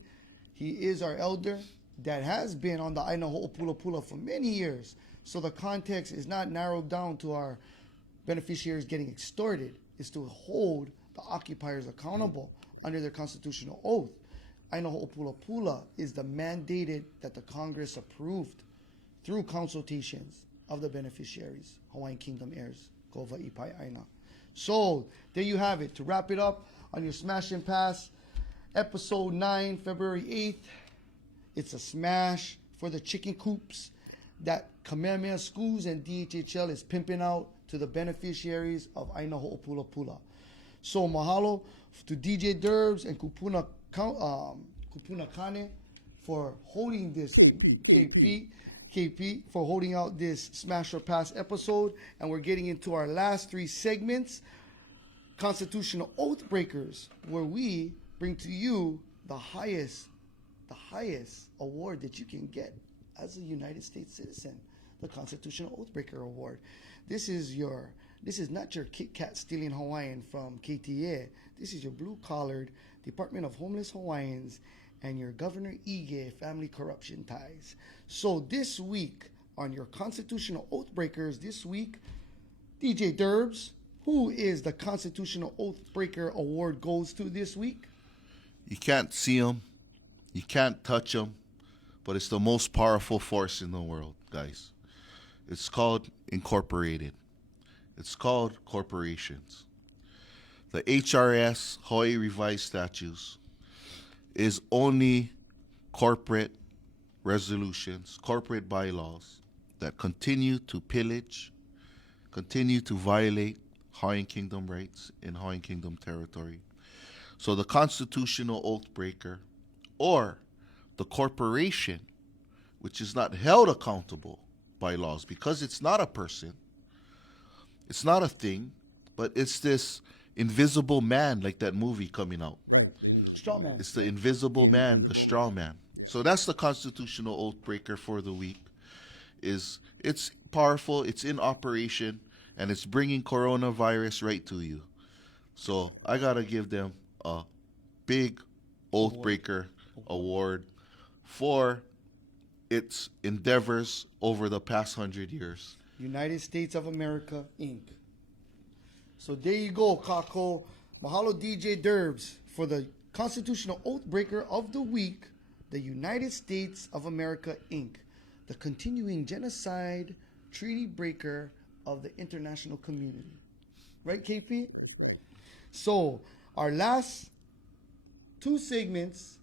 He is our elder that has been on the Aina Ho'opula for many years. So the context is not narrowed down to our beneficiaries getting extorted. It's to hold the occupiers accountable under their constitutional oath. Aina Ho'opula is the mandated that the Congress approved through consultations of the beneficiaries, Hawaiian Kingdom heirs, Kova Ipai Aina. So, there you have it. To wrap it up on your Smash and Pass, episode 9, February 8th, it's a smash for the chicken coops that Kamehameha Schools and DHHL is pimping out to the beneficiaries of Aina Ho'opula. So, mahalo to DJ Derbs and Kupuna Kane for holding this KP for holding out this Smash or Pass episode, and we're getting into our last 3 segments, Constitutional Oath Breakers, where we bring to you the highest the highest award that you can get as a United States citizen, the Constitutional Oathbreaker Award. This is not your Kit Kat stealing Hawaiian from KTA. This is your blue-collared Department of Homeless Hawaiians and your Governor Ige family corruption ties. So this week on your Constitutional Oathbreakers this week, DJ Derbs, who is the Constitutional Oathbreaker Award goes to this week? You can't see them, you can't touch them, but it's the most powerful force in the world, guys. It's called incorporated. It's called corporations. The HRS, Hawaii Revised Statutes, is only corporate resolutions, corporate bylaws that continue to pillage, continue to violate Hawaiian Kingdom rights in Hawaiian Kingdom territory. So the constitutional oathbreaker or the corporation, which is not held accountable by laws because it's not a person, it's not a thing, but it's this invisible man, like that movie coming out. Right, the invisible man. It's the right. invisible man, the Invisible straw man. Yeah. So that's the constitutional oathbreaker for the week. It's powerful, it's in operation, and it's bringing coronavirus right to you. So I gotta give them a big oathbreaker award for its endeavors over the past 100 years. United States of America, Inc. So there you go, Kako. Mahalo DJ Derbs for the Constitutional Oathbreaker of the Week, the United States of America, Inc., the continuing genocide treaty breaker of the international community. Right, KP? That's right. So our last two segments,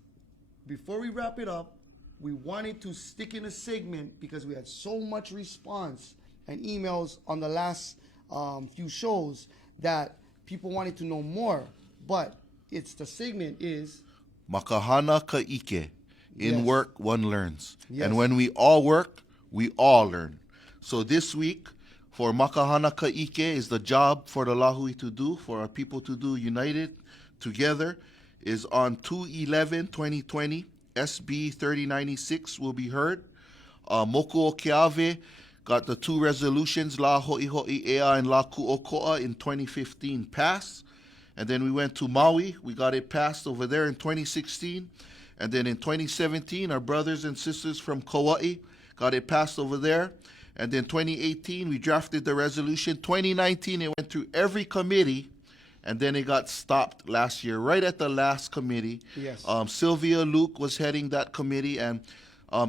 before we wrap it up, we wanted to stick in a segment because we had so much response and emails on the last few shows that people wanted to know more. But the segment is Makahana Ka'ike. In Yes. work, one learns. Yes. And when we all work, we all learn. So this week, for Makahana Ka'ike is the job for the Lahui to do, for our people to do united together, is on 2/11/2020. SB 3096 will be heard. Moku o Keawe got the two resolutions, La Ho'iho'i Ea and La Ku'oko'a in 2015 passed. And then we went to Maui. We got it passed over there in 2016. And then in 2017, our brothers and sisters from Kauai got it passed over there. And then 2018, we drafted the resolution. 2019, it went through every committee. And then it got stopped last year, right at the last committee. Yes. Sylvia Luke was heading that committee, and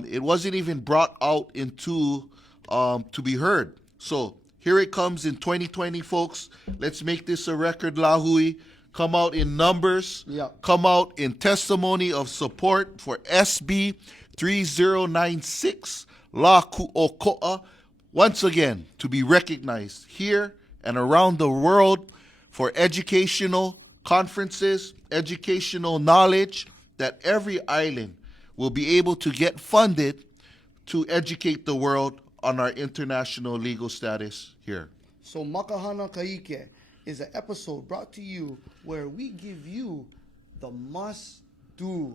it wasn't even brought out into to be heard. So here it comes in 2020, folks. Let's make this a record, Lahui. Come out in numbers. Yep. Come out in testimony of support for SB 3096, La Ku'oko'a. Once again, to be recognized here and around the world for educational conferences, educational knowledge, that every island will be able to get funded to educate the world on our international legal status here. So Makahana Ka'ike is an episode brought to you where we give you the must-do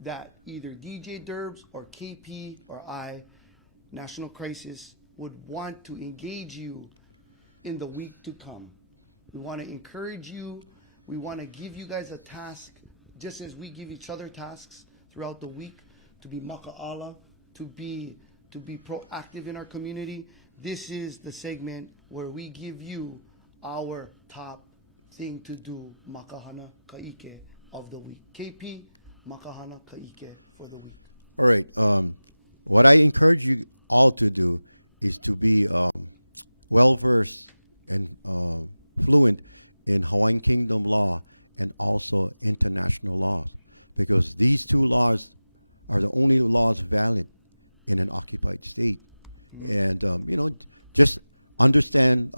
that either DJ Derbs or KP or I, National Crisis, would want to engage you in the week to come. We want to encourage you. We want to give you guys a task, just as we give each other tasks throughout the week, to be maka'ala, to be proactive in our community. This is the segment where we give you our top thing to do, Makahana Ka'ike of the week. KP, Makahana Ka'ike for the week. All right. What I encourage you all to do is to be well-versed and fluent in Hawaiian Kingdom law and also international laws, because these two laws are the only laws valid in an occupied state. And, just understand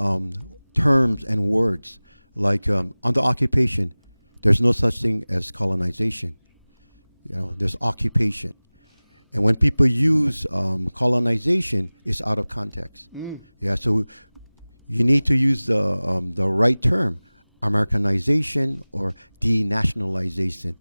terms and words like under occupation, there's no such thing as colonization. There's occupation. And when people use colonization, it's out of context. Yeah, so you need to use the right term, Americanization or denationalization.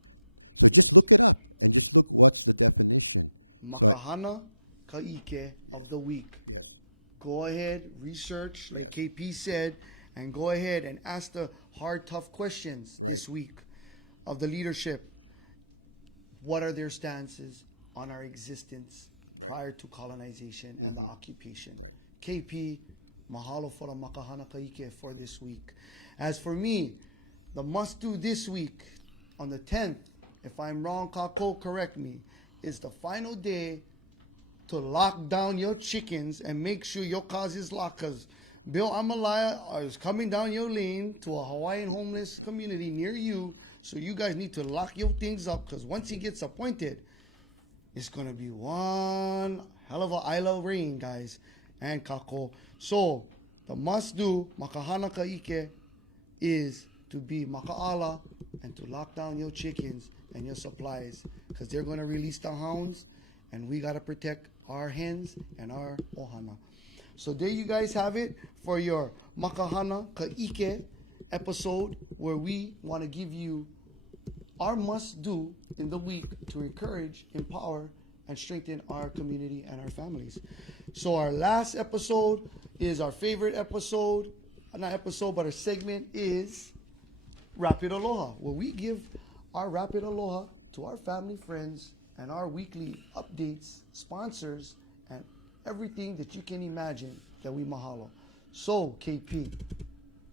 So just look it up and just look what's the definition. So Makahana Ka'ike of the week. yes. Go ahead, research, like Yes. KP said, and go ahead and ask the hard, tough questions Right. this week of the leadership. What are their stances on our existence Right. prior to colonization and occupation? Right. KP, mahalo for the Makahana Ka'ike for this week. As for me, the must-do this week, on the 10th, if I'm wrong, Kako, correct me, is the final day to lock down your chickens and make sure your cause is locked. Because Bill Amalaya is coming down your lane to a Hawaiian homeless community near you. So you guys need to lock your things up, because once he gets appointed, it's going to be one hell of a isla rain, guys, and Kako. So the must do, Makahana Ka'ike, is to be Maka'ala and to lock down your chickens and your supplies, because they're going to release the hounds, and we got to protect our hens and our ohana. So there you guys have it for your Makahana Ka'ike episode, where we want to give you our must-do in the week to encourage, empower, and strengthen our community and our families. So our last episode is our favorite episode. Not episode, but a segment is Rapid Aloha, where we give our Rapid Aloha to our family, friends, and our weekly updates, sponsors, and everything that you can imagine that we mahalo. So, KP,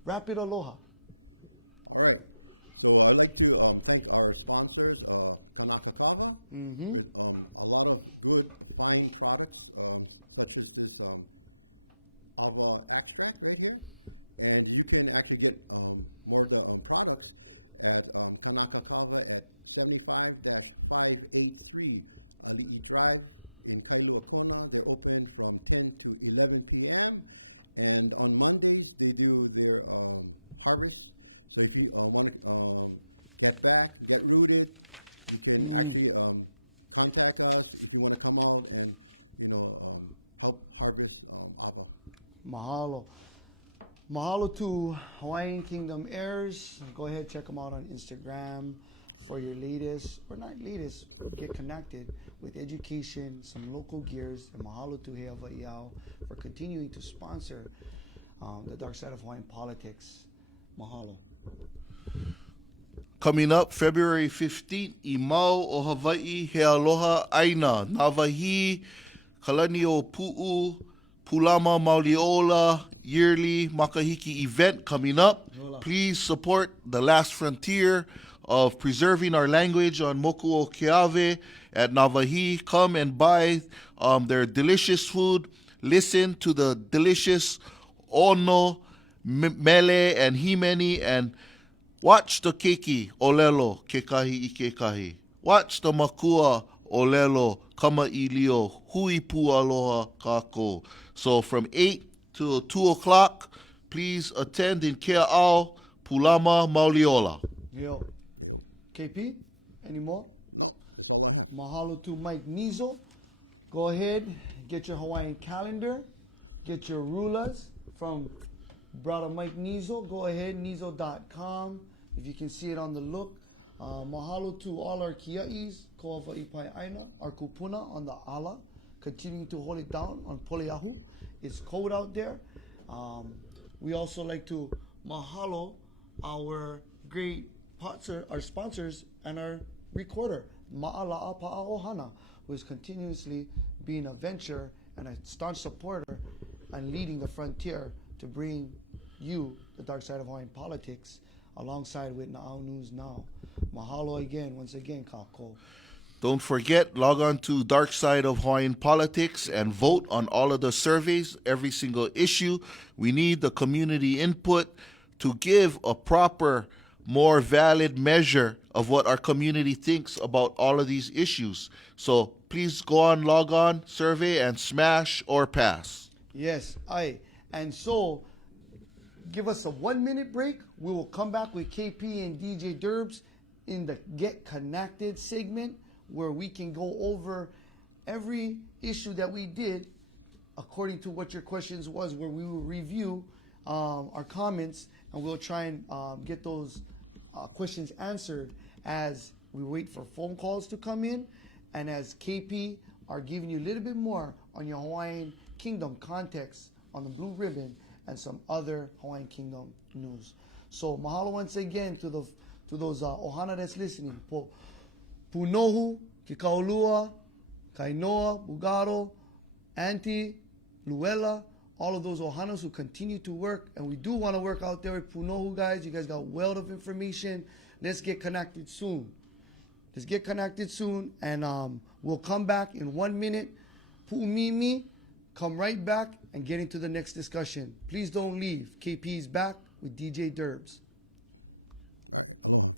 Rapid Aloha. All right. So I'd like to thank our sponsors, Kanaka Kava, with a lot of good, fine products, such as this Ava extract right here. And you can actually get more of the products at Kanaka Kava at 75-583 Ali'i Drive in Kailua Kona. They're open from 10 to 11 p.m. And on Mondays, they do their harvest. So if you want to get back, get rooted, you can actually contact us if you want to come out and, help harvest ava. Mahalo. Mahalo to Hawaiian Kingdom Heirs. Go ahead, check them out on Instagram for your latest, or not latest, get connected with education, some local gears. And mahalo to Heava Iao for continuing to sponsor the Darkside of Hawaiian politics. Mahalo. Coming up February 15th, I mau o Hawaii he aloha aina. Navahi, Kalani o Pu'u, Pulama Mauliola yearly Makahiki event coming up. Please support the last frontier of preserving our language on Moku o Keawe at Navahi. Come and buy their delicious food. Listen to the delicious ono, mele, and himeni, and watch the keiki olelo kekahi I kekahi. Watch the makua olelo kama ilio hui pu aloha kako. So from 8 to 2 o'clock, please attend in Kea'au, Pulama, Mauliola. Yo. Yo. KP, any more? No, that's all I have. Mahalo to Mike Nizel. Go ahead, get your Hawaiian calendar, get your rulas from brother Mike Nizel. Go ahead, nizel.com. If you can see it on the look. Mahalo to all our kia'is, ko'awa ipai aina, our kupuna on the ala, continuing to hold it down on Poleahu. It's cold out there. We also like to mahalo our great our sponsors and our recorder, Ma'ala'a Pa'aohana, who is continuously being a venture and a staunch supporter and leading the frontier to bring you the dark side of Hawaiian politics alongside with Na'au News Now. Mahalo again, once again, Kako. Don't forget, log on to Darkside of Hawaiian Politics and vote on all of the surveys, every single issue. We need the community input to give a proper, more valid measure of what our community thinks about all of these issues. So please go on, log on, survey, and smash or pass. Yes, aye. And so, give us a 1 minute break. We will come back with KP and DJ Derbs in the Get Connected segment, where we can go over every issue that we did according to what your questions was, where we will review our comments, and we'll try and get those questions answered as we wait for phone calls to come in, and as KP are giving you a little bit more on your Hawaiian Kingdom context on the Blue Ribbon and some other Hawaiian Kingdom news. So mahalo once again to those ohana that's listening. Punohu, Kikaulua, Kainoa, Bugaro, Auntie, Luella, all of those ohanas who continue to work, and we do want to work out there with Punohu, guys. You guys got a wealth of information. Let's get connected soon. And we'll come back in 1 minute. Pu'umimi, come right back and get into the next discussion. Please don't leave. KP's back with DJ Derbs. All right, aloha.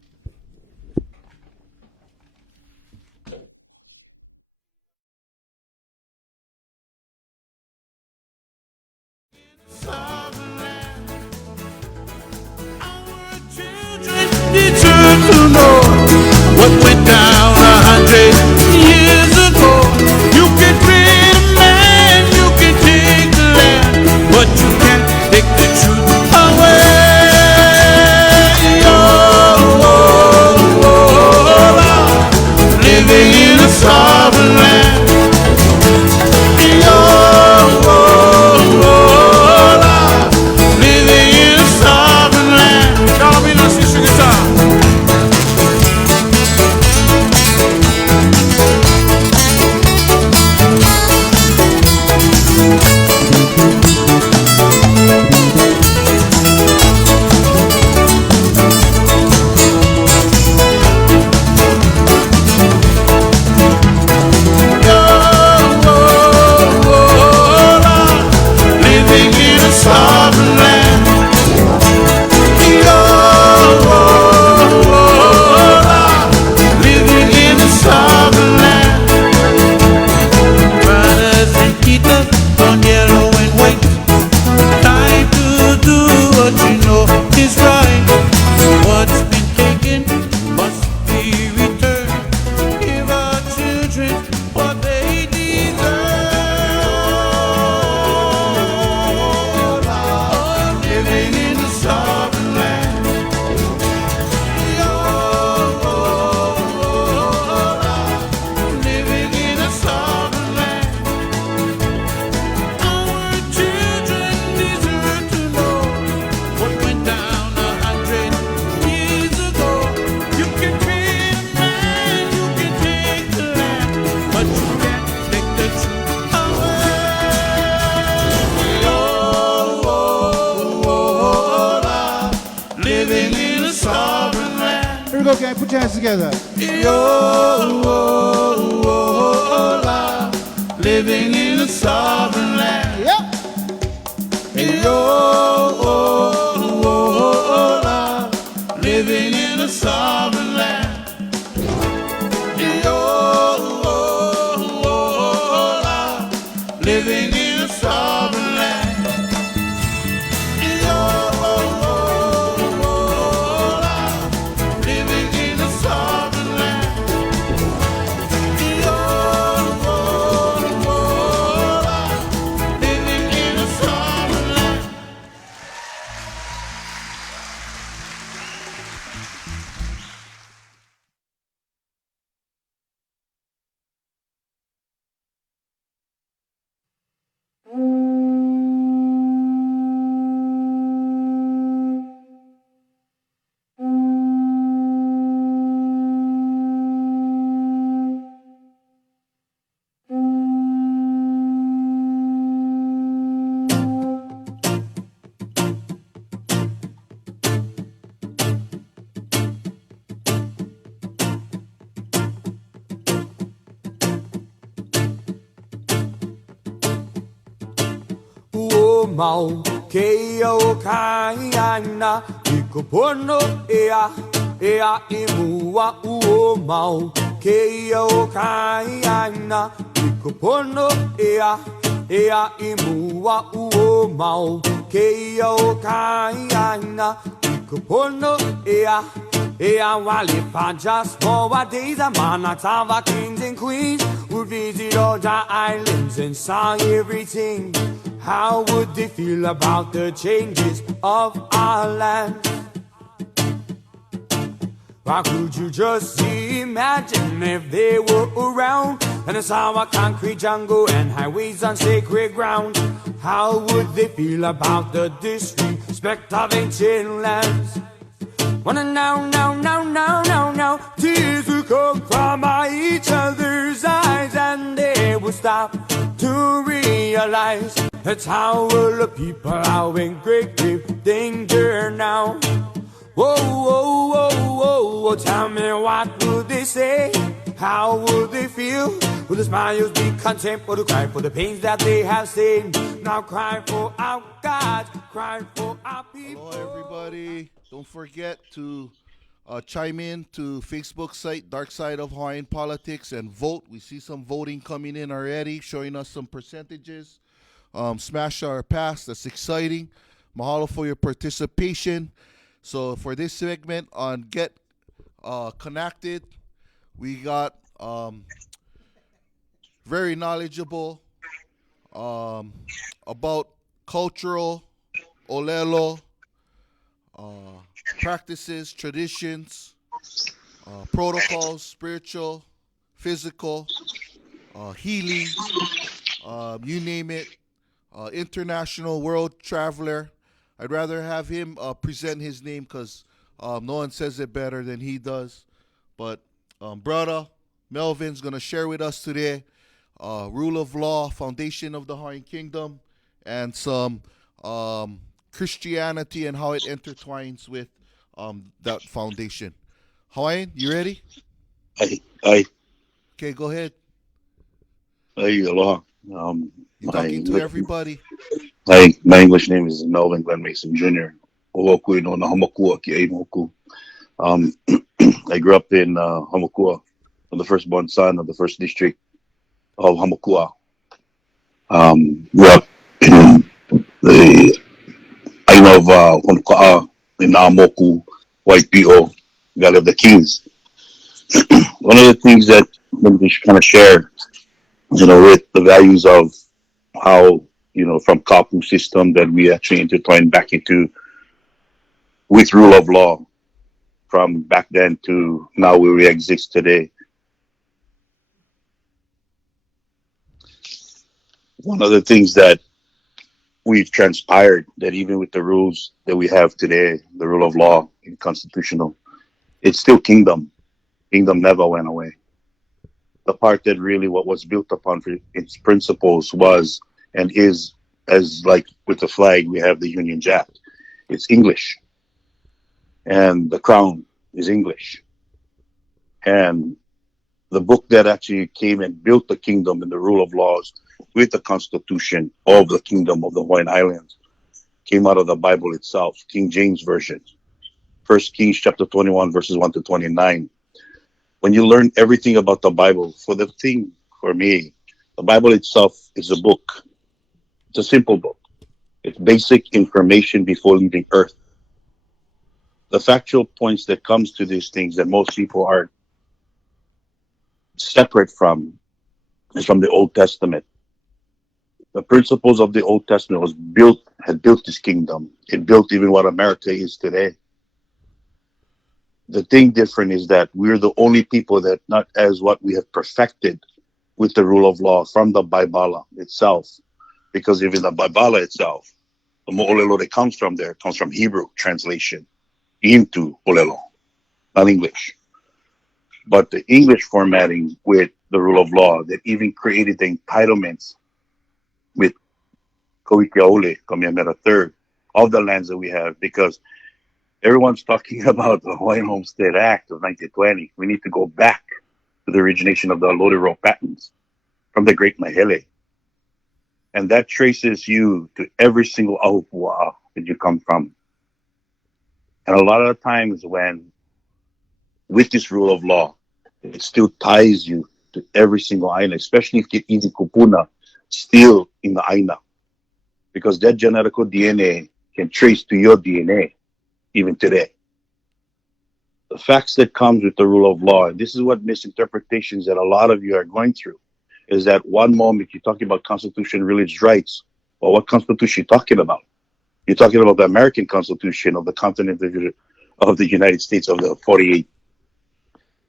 Deserve to know what went down 100 years ago. You can create a man, you can take the land, but you can't take the truth away. Living in a sovereign land. Living in a sovereign land. Y'all be nice, sister guitar. Living in a sovereign land. Living in a sovereign land. Brothers and Peter on yellow and white. Time to do what you know is right. What's been taken must be returned. Give our children what they deserve. Living in a sovereign land. Living in a sovereign land. Our children deserve to know what went down 100 years ago. You can create a man, you can take the land, but you can't take the truth away. Living in a sovereign land. Here we go, gang. Put your hands together. Living in a sovereign land. Yep. Living in a sovereign land. Living in a sovereign land. Living in a sovereign land. Living in a sovereign land. Mau ke o kaiana I kupono ea imua uo mau ke o kaiana I kupono ea imua uo mau ke o kaiana I kupono ea wale pa just for a days a man at our kings and queens would visit all the islands and saw everything. How would they feel about the changes of our land? Why could you just imagine if they were around and it's our concrete jungle and highways on sacred ground? How would they feel about the disrespect of ancient lands? Wanna now, tears will come from each other's eyes, and they will stop to realize that's how the people are in great danger now. Whoa, whoa, whoa, whoa, whoa, tell me what would they say? How would they feel? Will the smiles be content or to cry for the pains that they have seen? Now cry for our God, cry for our people. Hello, everybody. Don't forget to chime in to Facebook site Darkside of Hawaiian Politics and vote. We see some voting coming in already, showing us some percentages. Smash our pass. That's exciting. Mahalo for your participation. So for this segment on Get Connected, we got very knowledgeable about cultural olelo practices, traditions, protocols, spiritual, physical, healing, you name it, international world traveler. I'd rather have him present his name because no one says it better than he does. But brother Melvin's going to share with us today rule of law, foundation of the Hawaiian Kingdom, and some Christianity and how it intertwines with that foundation. Hawaiian, you ready? Aye. Okay, go ahead. Aye, aloha. You're talking to everybody. Hi, my English name is Melvin Glenn Mason Jr. Ookui no na Hamakua ki Aimoku. I grew up in Hamakua. I'm the firstborn son of the first district of Hamakua. Grew up in the Aina of Honoka'a in Amoku, White P.O., Valley of the Kings. One of the things that we should kind of share, with the values of how, from Kapu system that we actually intertwined back into with rule of law from back then to now where we exist today. One of the things that we've transpired that even with the rules that we have today, the rule of law and constitutional, it's still kingdom. Kingdom never went away. The part that really what was built upon for its principles was and is, as like with the flag, we have the Union Jack. It's English. And the crown is English. And the book that actually came and built the kingdom and the rule of laws with the constitution of the kingdom of the Hawaiian Islands came out of the Bible itself, King James Version. 1 Kings chapter 21, verses 1 to 29. When you learn everything about the Bible, for me, the Bible itself is a book. It's a simple book. It's basic information before leaving earth. The factual points that comes to these things that most people are separate from is from the Old Testament. The principles of the Old Testament had built this kingdom. It built even what America is today. The thing different is that we're the only people that not as what we have perfected with the rule of law from the Bible itself. Because even the Bible itself, the mo'olelo that comes from there comes from Hebrew translation into olelo, not English. But the English formatting with the rule of law that even created the entitlements with Koikiaole, Kamehameha III, of the lands that we have, because everyone's talking about the Hawaiian Homestead Act of 1920. We need to go back to the origination of the loaded roll patents from the Great Mahele. And that traces you to every single ahupua'a that you come from. And a lot of the times when, with this rule of law, it still ties you to every single aina, especially if you get easy kupuna still in the aina. Because that genetical DNA can trace to your DNA even today. The facts that comes with the rule of law, and this is what misinterpretations that a lot of you are going through, is that one moment you're talking about constitution, religious rights. Well, what constitution are you talking about? You're talking about the American Constitution of the continent of the United States of the 48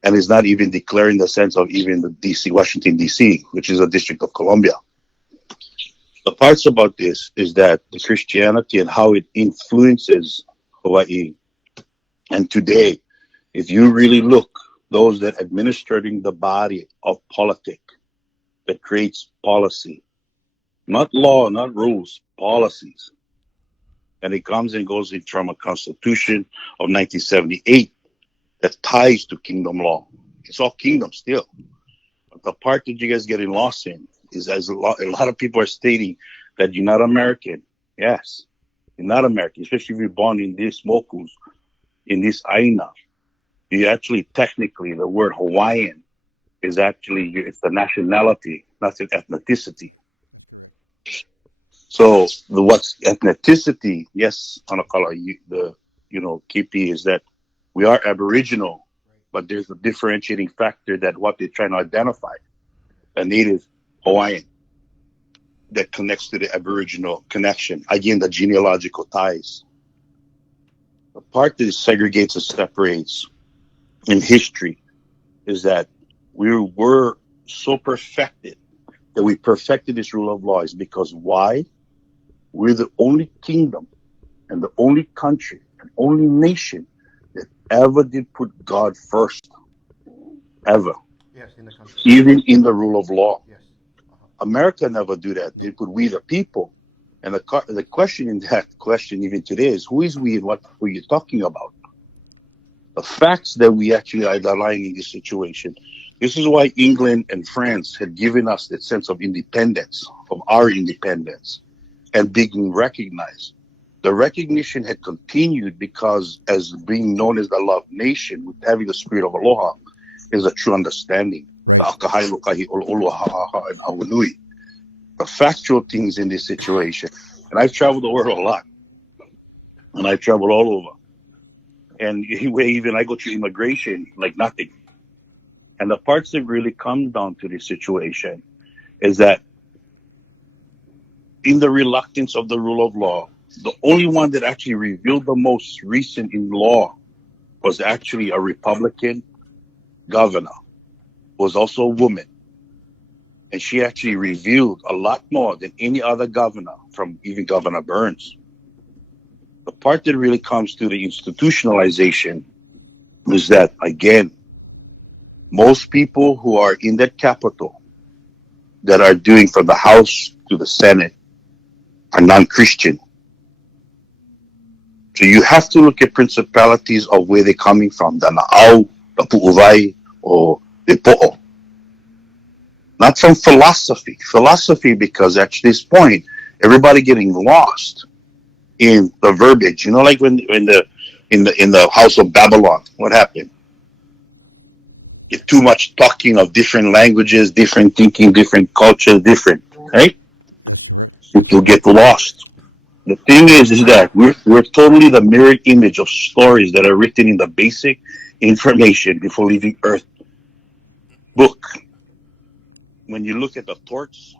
and is not even declared in the sense of even the DC, Washington, DC, which is a District of Columbia. The parts about this is that the Christianity and how it influences Hawaii. And today, if you really look, those that administering the body of politics that creates policy, not law, not rules, policies. And it comes and goes in from a constitution of 1978 that ties to kingdom law. It's all kingdom still. But the part that you guys getting lost in is as a lot of people are stating that you're not American. Yes, you're not American, especially if you're born in this Mokus, in this Aina. You actually, technically, the word Hawaiian is actually, it's the nationality, not the ethnicity. Right. That's correct. So what's ethnicity? Yes, Hanakala, Kipi, is that we are Aboriginal, but there's a differentiating factor that what they're trying to identify, a native Hawaiian that connects to the Aboriginal connection. Again, the genealogical ties. The part that segregates and separates in history is that we were so perfected that we perfected this rule of law is because why? We're the only kingdom and the only country and only nation that ever did put God first. Ever. Yes, in the country. Even in the rule of law. Yes. America never do that. No. They put we the people. And the question in that question even today is who is we and what were you talking about? The facts that we actually are underlying in this situation. This is why England and France had given us that sense of independence, of our independence, and being recognized. The recognition had continued because as being known as the love nation, with having the spirit of aloha, is a true understanding. Right. The factual things in this situation. And I've traveled the world a lot. And I've traveled all over. And even I go through immigration like nothing. And the parts that really comes down to this situation is that in the reluctance of the rule of law, the only one that actually revealed the most recent in law was actually a Republican governor, was also a woman. And she actually revealed a lot more than any other governor, from even Governor Burns. The part that really comes to the institutionalization is that, again, most people who are in that capital that are doing from the House to the Senate are non-Christian. So you have to look at principalities of where they're coming from, the Na'au, the Pu'uvai, or the Po'o. Not from philosophy. Philosophy, because at this point, everybody getting lost in the verbiage. You know, like when in the House of Babylon, what happened? Get too much talking of different languages, different thinking, different cultures, different, right? That's correct. You'll get lost. The thing is that we're totally the mirrored image of stories that are written in the basic information before leaving Earth book. When you look at the torts,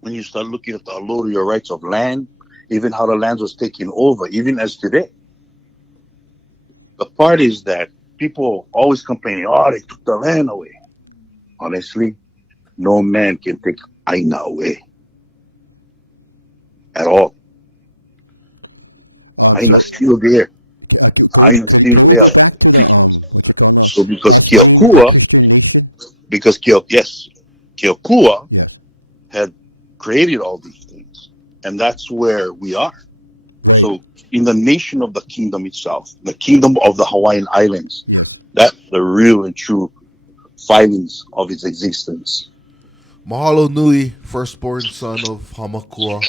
when you start looking at the allodial rights of land, even how the land was taken over, even as today. The part is that people always complaining, oh, they took the land away. Honestly, no man can take Aina away. At all. So still there. Can we go back to the what you call now, So because us being a Keokua- Christian nation? Because Keokua Yes. had created all these things. And that's where we are. Right. So in the nation of the kingdom itself, the kingdom of the Hawaiian Islands, Yes. that's the real and true filings of its existence. Mahalo nui, firstborn son of Hamakua,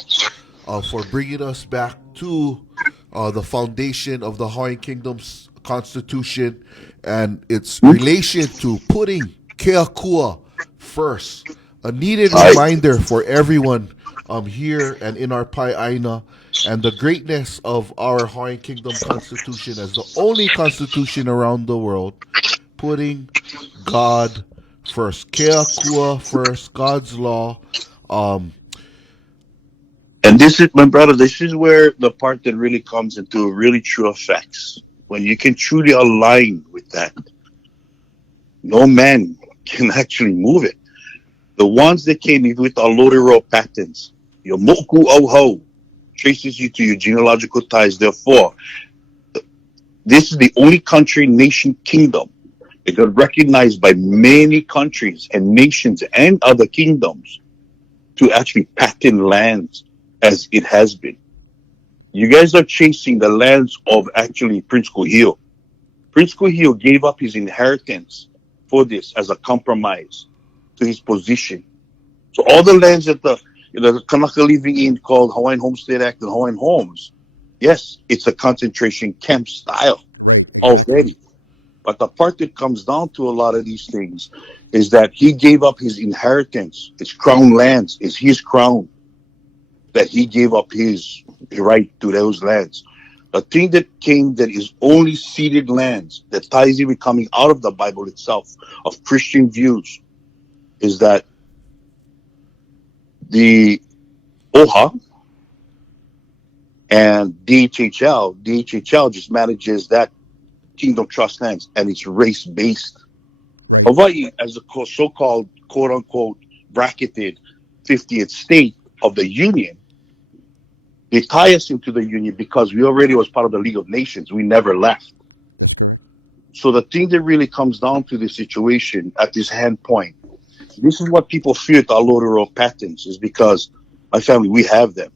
for bringing us back to the foundation of the Hawaiian Kingdom's constitution and its relation to putting Keakua first. A needed reminder for everyone here and in our Pai Aina, and the greatness of our Hawaiian Kingdom constitution as the only constitution around the world, putting God first. Keakua first, God's law. And this is, my brother, this is where the part that really comes into really true effects. When you can truly align with that. No man can actually move it. The ones that came with our Lodero patents, your Moku Oho, traces you to your genealogical ties. Therefore, this is the only country, nation, kingdom that got recognized by many countries and nations and other kingdoms to actually patent lands as it has been. You guys are chasing the lands of actually Prince Kuhio. Prince Kuhio gave up his inheritance for this as a compromise to his position. So all the lands that the Kanaka living in called Hawaiian Homestead Act and Hawaiian Homes, yes, it's a concentration camp style. Right, exactly. Already. But the part that comes down to a lot of these things is that he gave up his inheritance, his crown lands, is his crown, that he gave up his right to those lands. The thing that came that is only ceded lands that ties even coming out of the Bible itself of Christian views is that the OHA and DHHL just manages that Kingdom Trust lands, and it's race-based. Right. Hawaii, as a so-called, quote-unquote, bracketed 50th state of the Union, they tie us into the Union because we already was part of the League of Nations. We never left. That's correct. So the thing that really comes down to the situation at this hand point, this is what people fear with our Lodero patents, is because my family, we have them,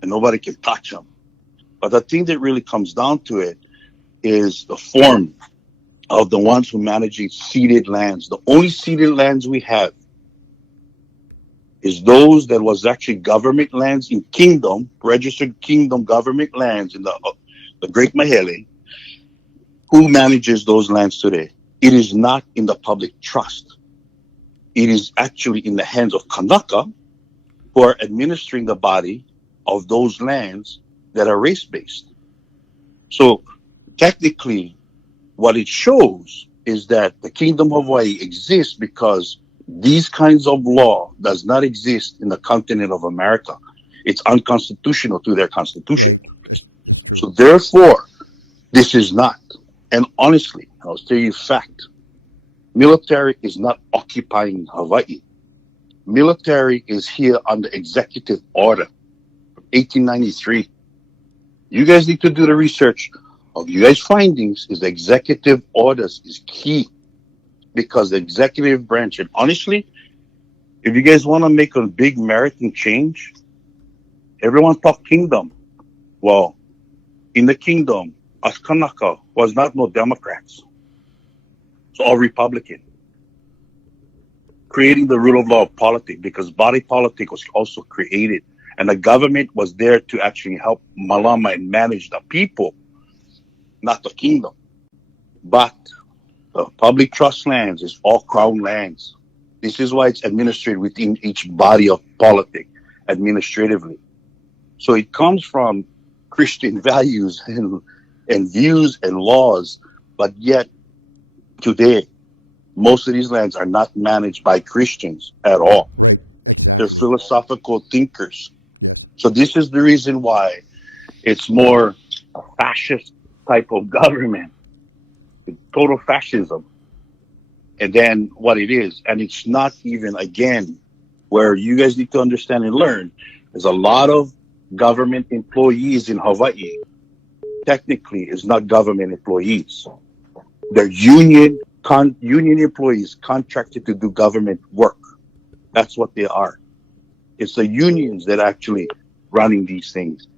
and nobody can touch them. But the thing that really comes down to it is the form of the ones who manage these ceded lands. The only ceded lands we have is those that was actually government lands in kingdom, registered kingdom government lands in the Great Mahele. Who manages those lands today? It is not in the public trust. It is actually in the hands of Kanaka, who are administering the body of those lands that are race-based. So technically, what it shows is that the Kingdom of Hawaii exists because these kinds of law does not exist in the continent of America. It's unconstitutional to their constitution. Right. It's true. So therefore, this is not. And honestly, I'll tell you a fact. Military is not occupying Hawaii. Military is here under executive order from 1893. You guys need to do the research of you guys' findings. Is the executive orders is key, because the executive branch, and honestly, if you guys want to make a big meriting change, everyone talk kingdom. Well, in the kingdom, us Kanaka was not no Democrats. It's all Republican. Creating the rule of law of politics, because body politic was also created. And the government was there to actually help Malama and manage the people, not the kingdom. But the public trust lands is all crown lands. This is why it's administered within each body of politics administratively. So it comes from Christian values and views and laws, but yet today, most of these lands are not managed by Christians at all. Right, They're exactly. philosophical thinkers. Yes. So this is the reason why it's more a fascist type of government, total fascism. And then what it is, and it's not even, again, where you guys need to understand and learn, there's a lot of government employees in Hawaii, technically is not government employees. They're union employees contracted to do government work. That's what they are. It's the unions that actually running these things.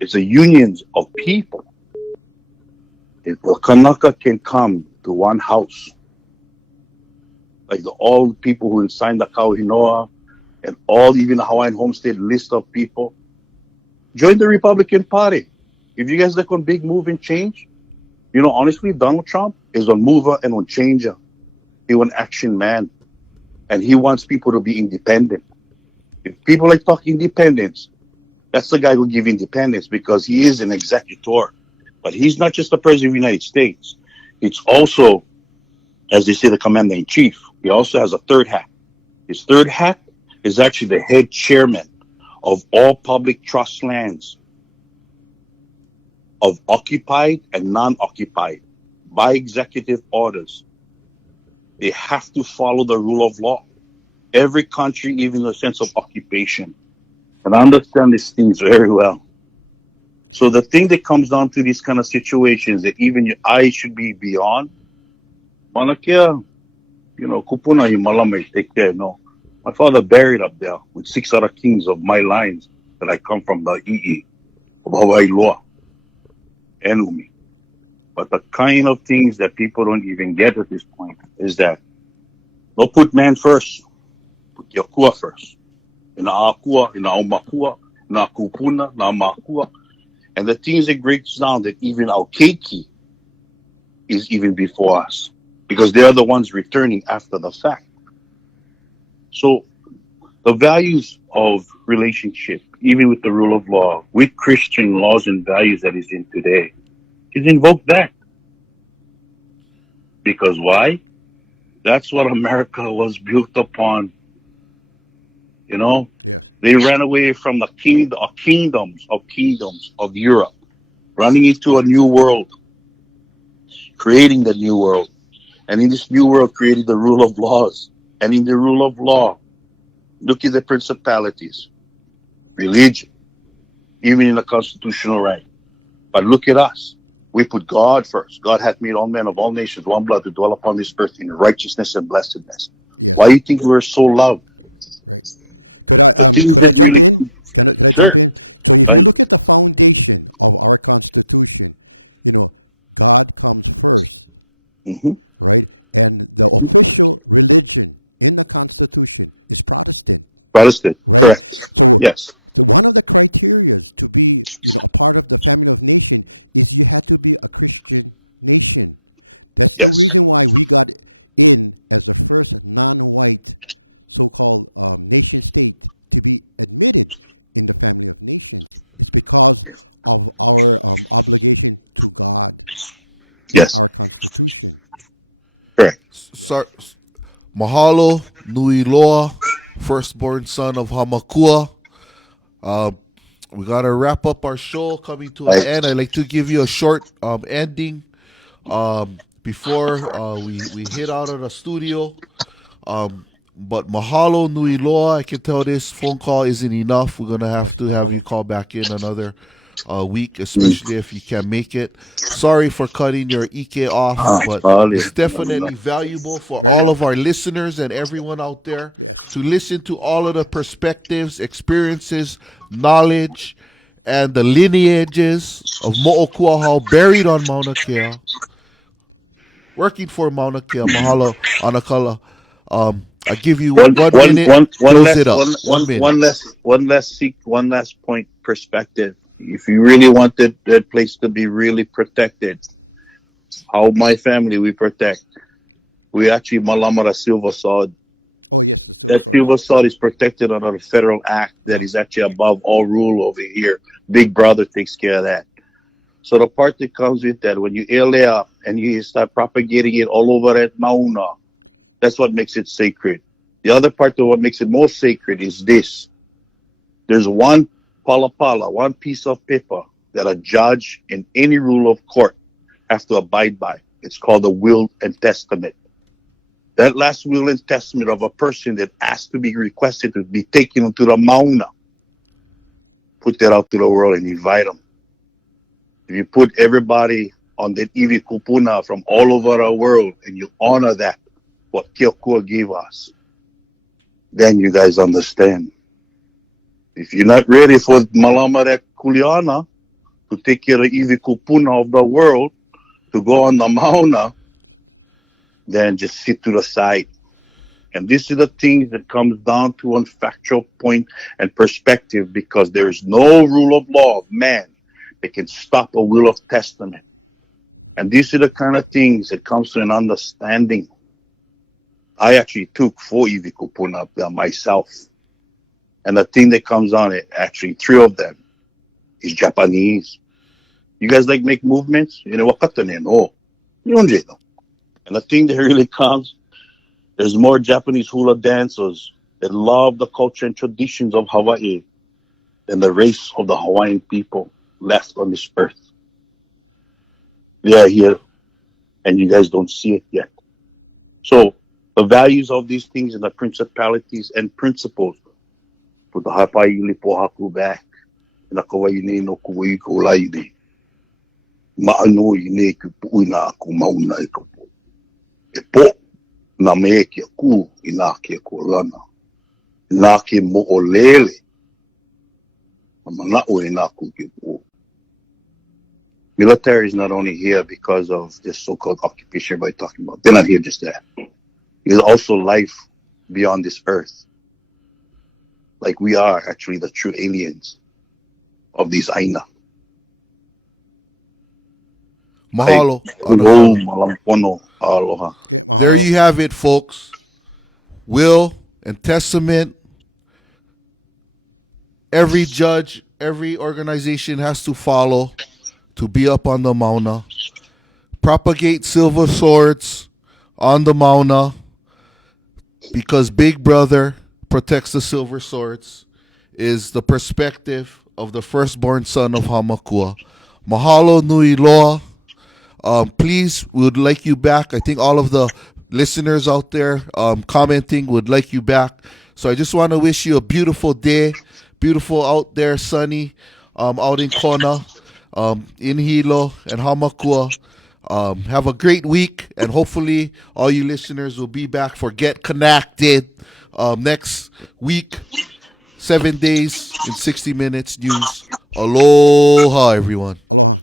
It's the unions of people. If the Kanaka can come to one house, like all the people who signed the Kauhinoa and all, even the Hawaiian Homestead list of people, join the Republican Party. If you guys like on big move and change, honestly, Donald Trump is a mover and a changer. He's an action man. And he wants people to be independent. If people like talking independence, that's the guy who give independence, because he is an executor. But he's not just the president of the United States. It's also, as they say, the commander-in-chief. He also has a third hat. His third hat is actually the head chairman of all public trust lands, of occupied and non-occupied, by executive orders. They have to follow the rule of law. Every country, even the sense of occupation. And I understand these things very well. So the thing that comes down to these kind of situations that even your eyes should be beyond, Manakia, kupuna himalame take care, no. My father buried up there with 6 other kings of my lines that I come from the EE of Hawaii law and Umi. But the kind of things that people don't even get at this point is that don't put man first, put your kua first. Ina akua, ina omakua, ina kupuna, na makua. And the things that breaks down that even our keiki is even before us. Because they are the ones returning after the fact. So the values of relationship, even with the rule of law, with Christian laws and values that is in today, is invoke that. Because why? That's what America was built upon. Yes. They ran away from the kingdoms of Europe, running into a new world, creating the new world. And in this new world, created the rule of laws. And in the rule of law, look at the principalities, religion, even in the constitutional right. But look at us. We put God first. God hath made all men of all nations one blood to dwell upon this earth in righteousness and blessedness. Yes. Why do you think we're so loved? Right. Could I jump in? Can I jump in? So if you look at the foundation of our Constitution, God comes first, right? And the official religion in the Constitution is Protestant. Protestant, right? Correct. So yes. So one of the criterias to be, a part of the family of nation is you had to be a Christian nation. That's the reason why we got in as the first non-white so-called nation state to be admitted in the family of nations. It's because of our obligation to God in our Constitution. Correct. Mahalo, Nui Loa, firstborn son of Hamakua. We got to wrap up our show, coming to an end. I'd like to give you a short ending before we hit out of the studio. But mahalo nui loa. I can tell this phone call isn't enough. We're going to have to have you call back in another week, especially if you can make it. Sorry for cutting your Ike off, but it's definitely valuable for all of our listeners and everyone out there to listen to all of the perspectives, experiences, knowledge, and the lineages of Mo'okuahau buried on Mauna Kea, working for Mauna Kea. Mahalo, Anakala. I give you one minute. Close it up. 1 minute. One last point perspective. If you really want that place to be really protected, how my family we protect, we actually malamara silver sword. Oh yes, the silver sword. That silver sword is protected under a federal act that is actually above all rule over here. Big Brother takes care of that. So the part that comes with that, when you air up and you start propagating it all over at Mauna, that's what makes it sacred. The other part of what makes it more sacred is this. There's one palapala, one piece of paper that a judge in any rule of court has to abide by. It's called the will and testament. That last will and testament of a person that asked to be requested to be taken into the Mauna. Put that out to the world and invite them. If you put everybody on that iwi kupuna from all over the world and you honor that, what Keokua gave us, then you guys understand. If you're not ready for Malama Rek Kuliana to take care of iwi kupuna of the world, to go on the Mauna, then just sit to the side. And this is the thing that comes down to one factual point and perspective, because there is no rule of law of man that can stop a will of testament. And these are the kind of things that comes to an understanding. I actually took 4 iwi kupuna up there myself. And the thing that comes on it, actually 3 of them, is Japanese. You guys like make movements? No. And the thing that really comes, there's more Japanese hula dancers that love the culture and traditions of Hawaii than the race of the Hawaiian people left on this earth. They are here, and you guys don't see it yet. So the values of these things and the principalities and principles. Put the hapai ili po haku back. Na kawai nei no kuwai ko lai nei. Maano i nei ku puina aku mauna I ka po. E po na me kia ku I nā kia ko lana. Nā kia mo o lele. Na manao e nā ku kia po. Military is not only here because of this so-called occupation everybody talking about. They're not here just that. There's also life beyond this earth. Like we are actually the true aliens of these Aina. Mahalo. Hello, malampono, aloha. Okay, There mahalo. you have it, folks. Will and testament. Every judge, every organization has to follow to be up on the Mauna. Propagate silver swords on the Mauna because Big Brother protects the silver swords is the perspective of the firstborn son of Hamakua. Mahalo nui loa. Please, we would like you back. I think all of the listeners out there commenting would like you back. So I just want to wish you a beautiful day, beautiful out there, sunny, out in Kona, in Hilo and Hamakua. Have a great week, and hopefully all you listeners will be back for Get Connected next week, 7 days in 60 minutes news. Aloha, everyone. Aloha.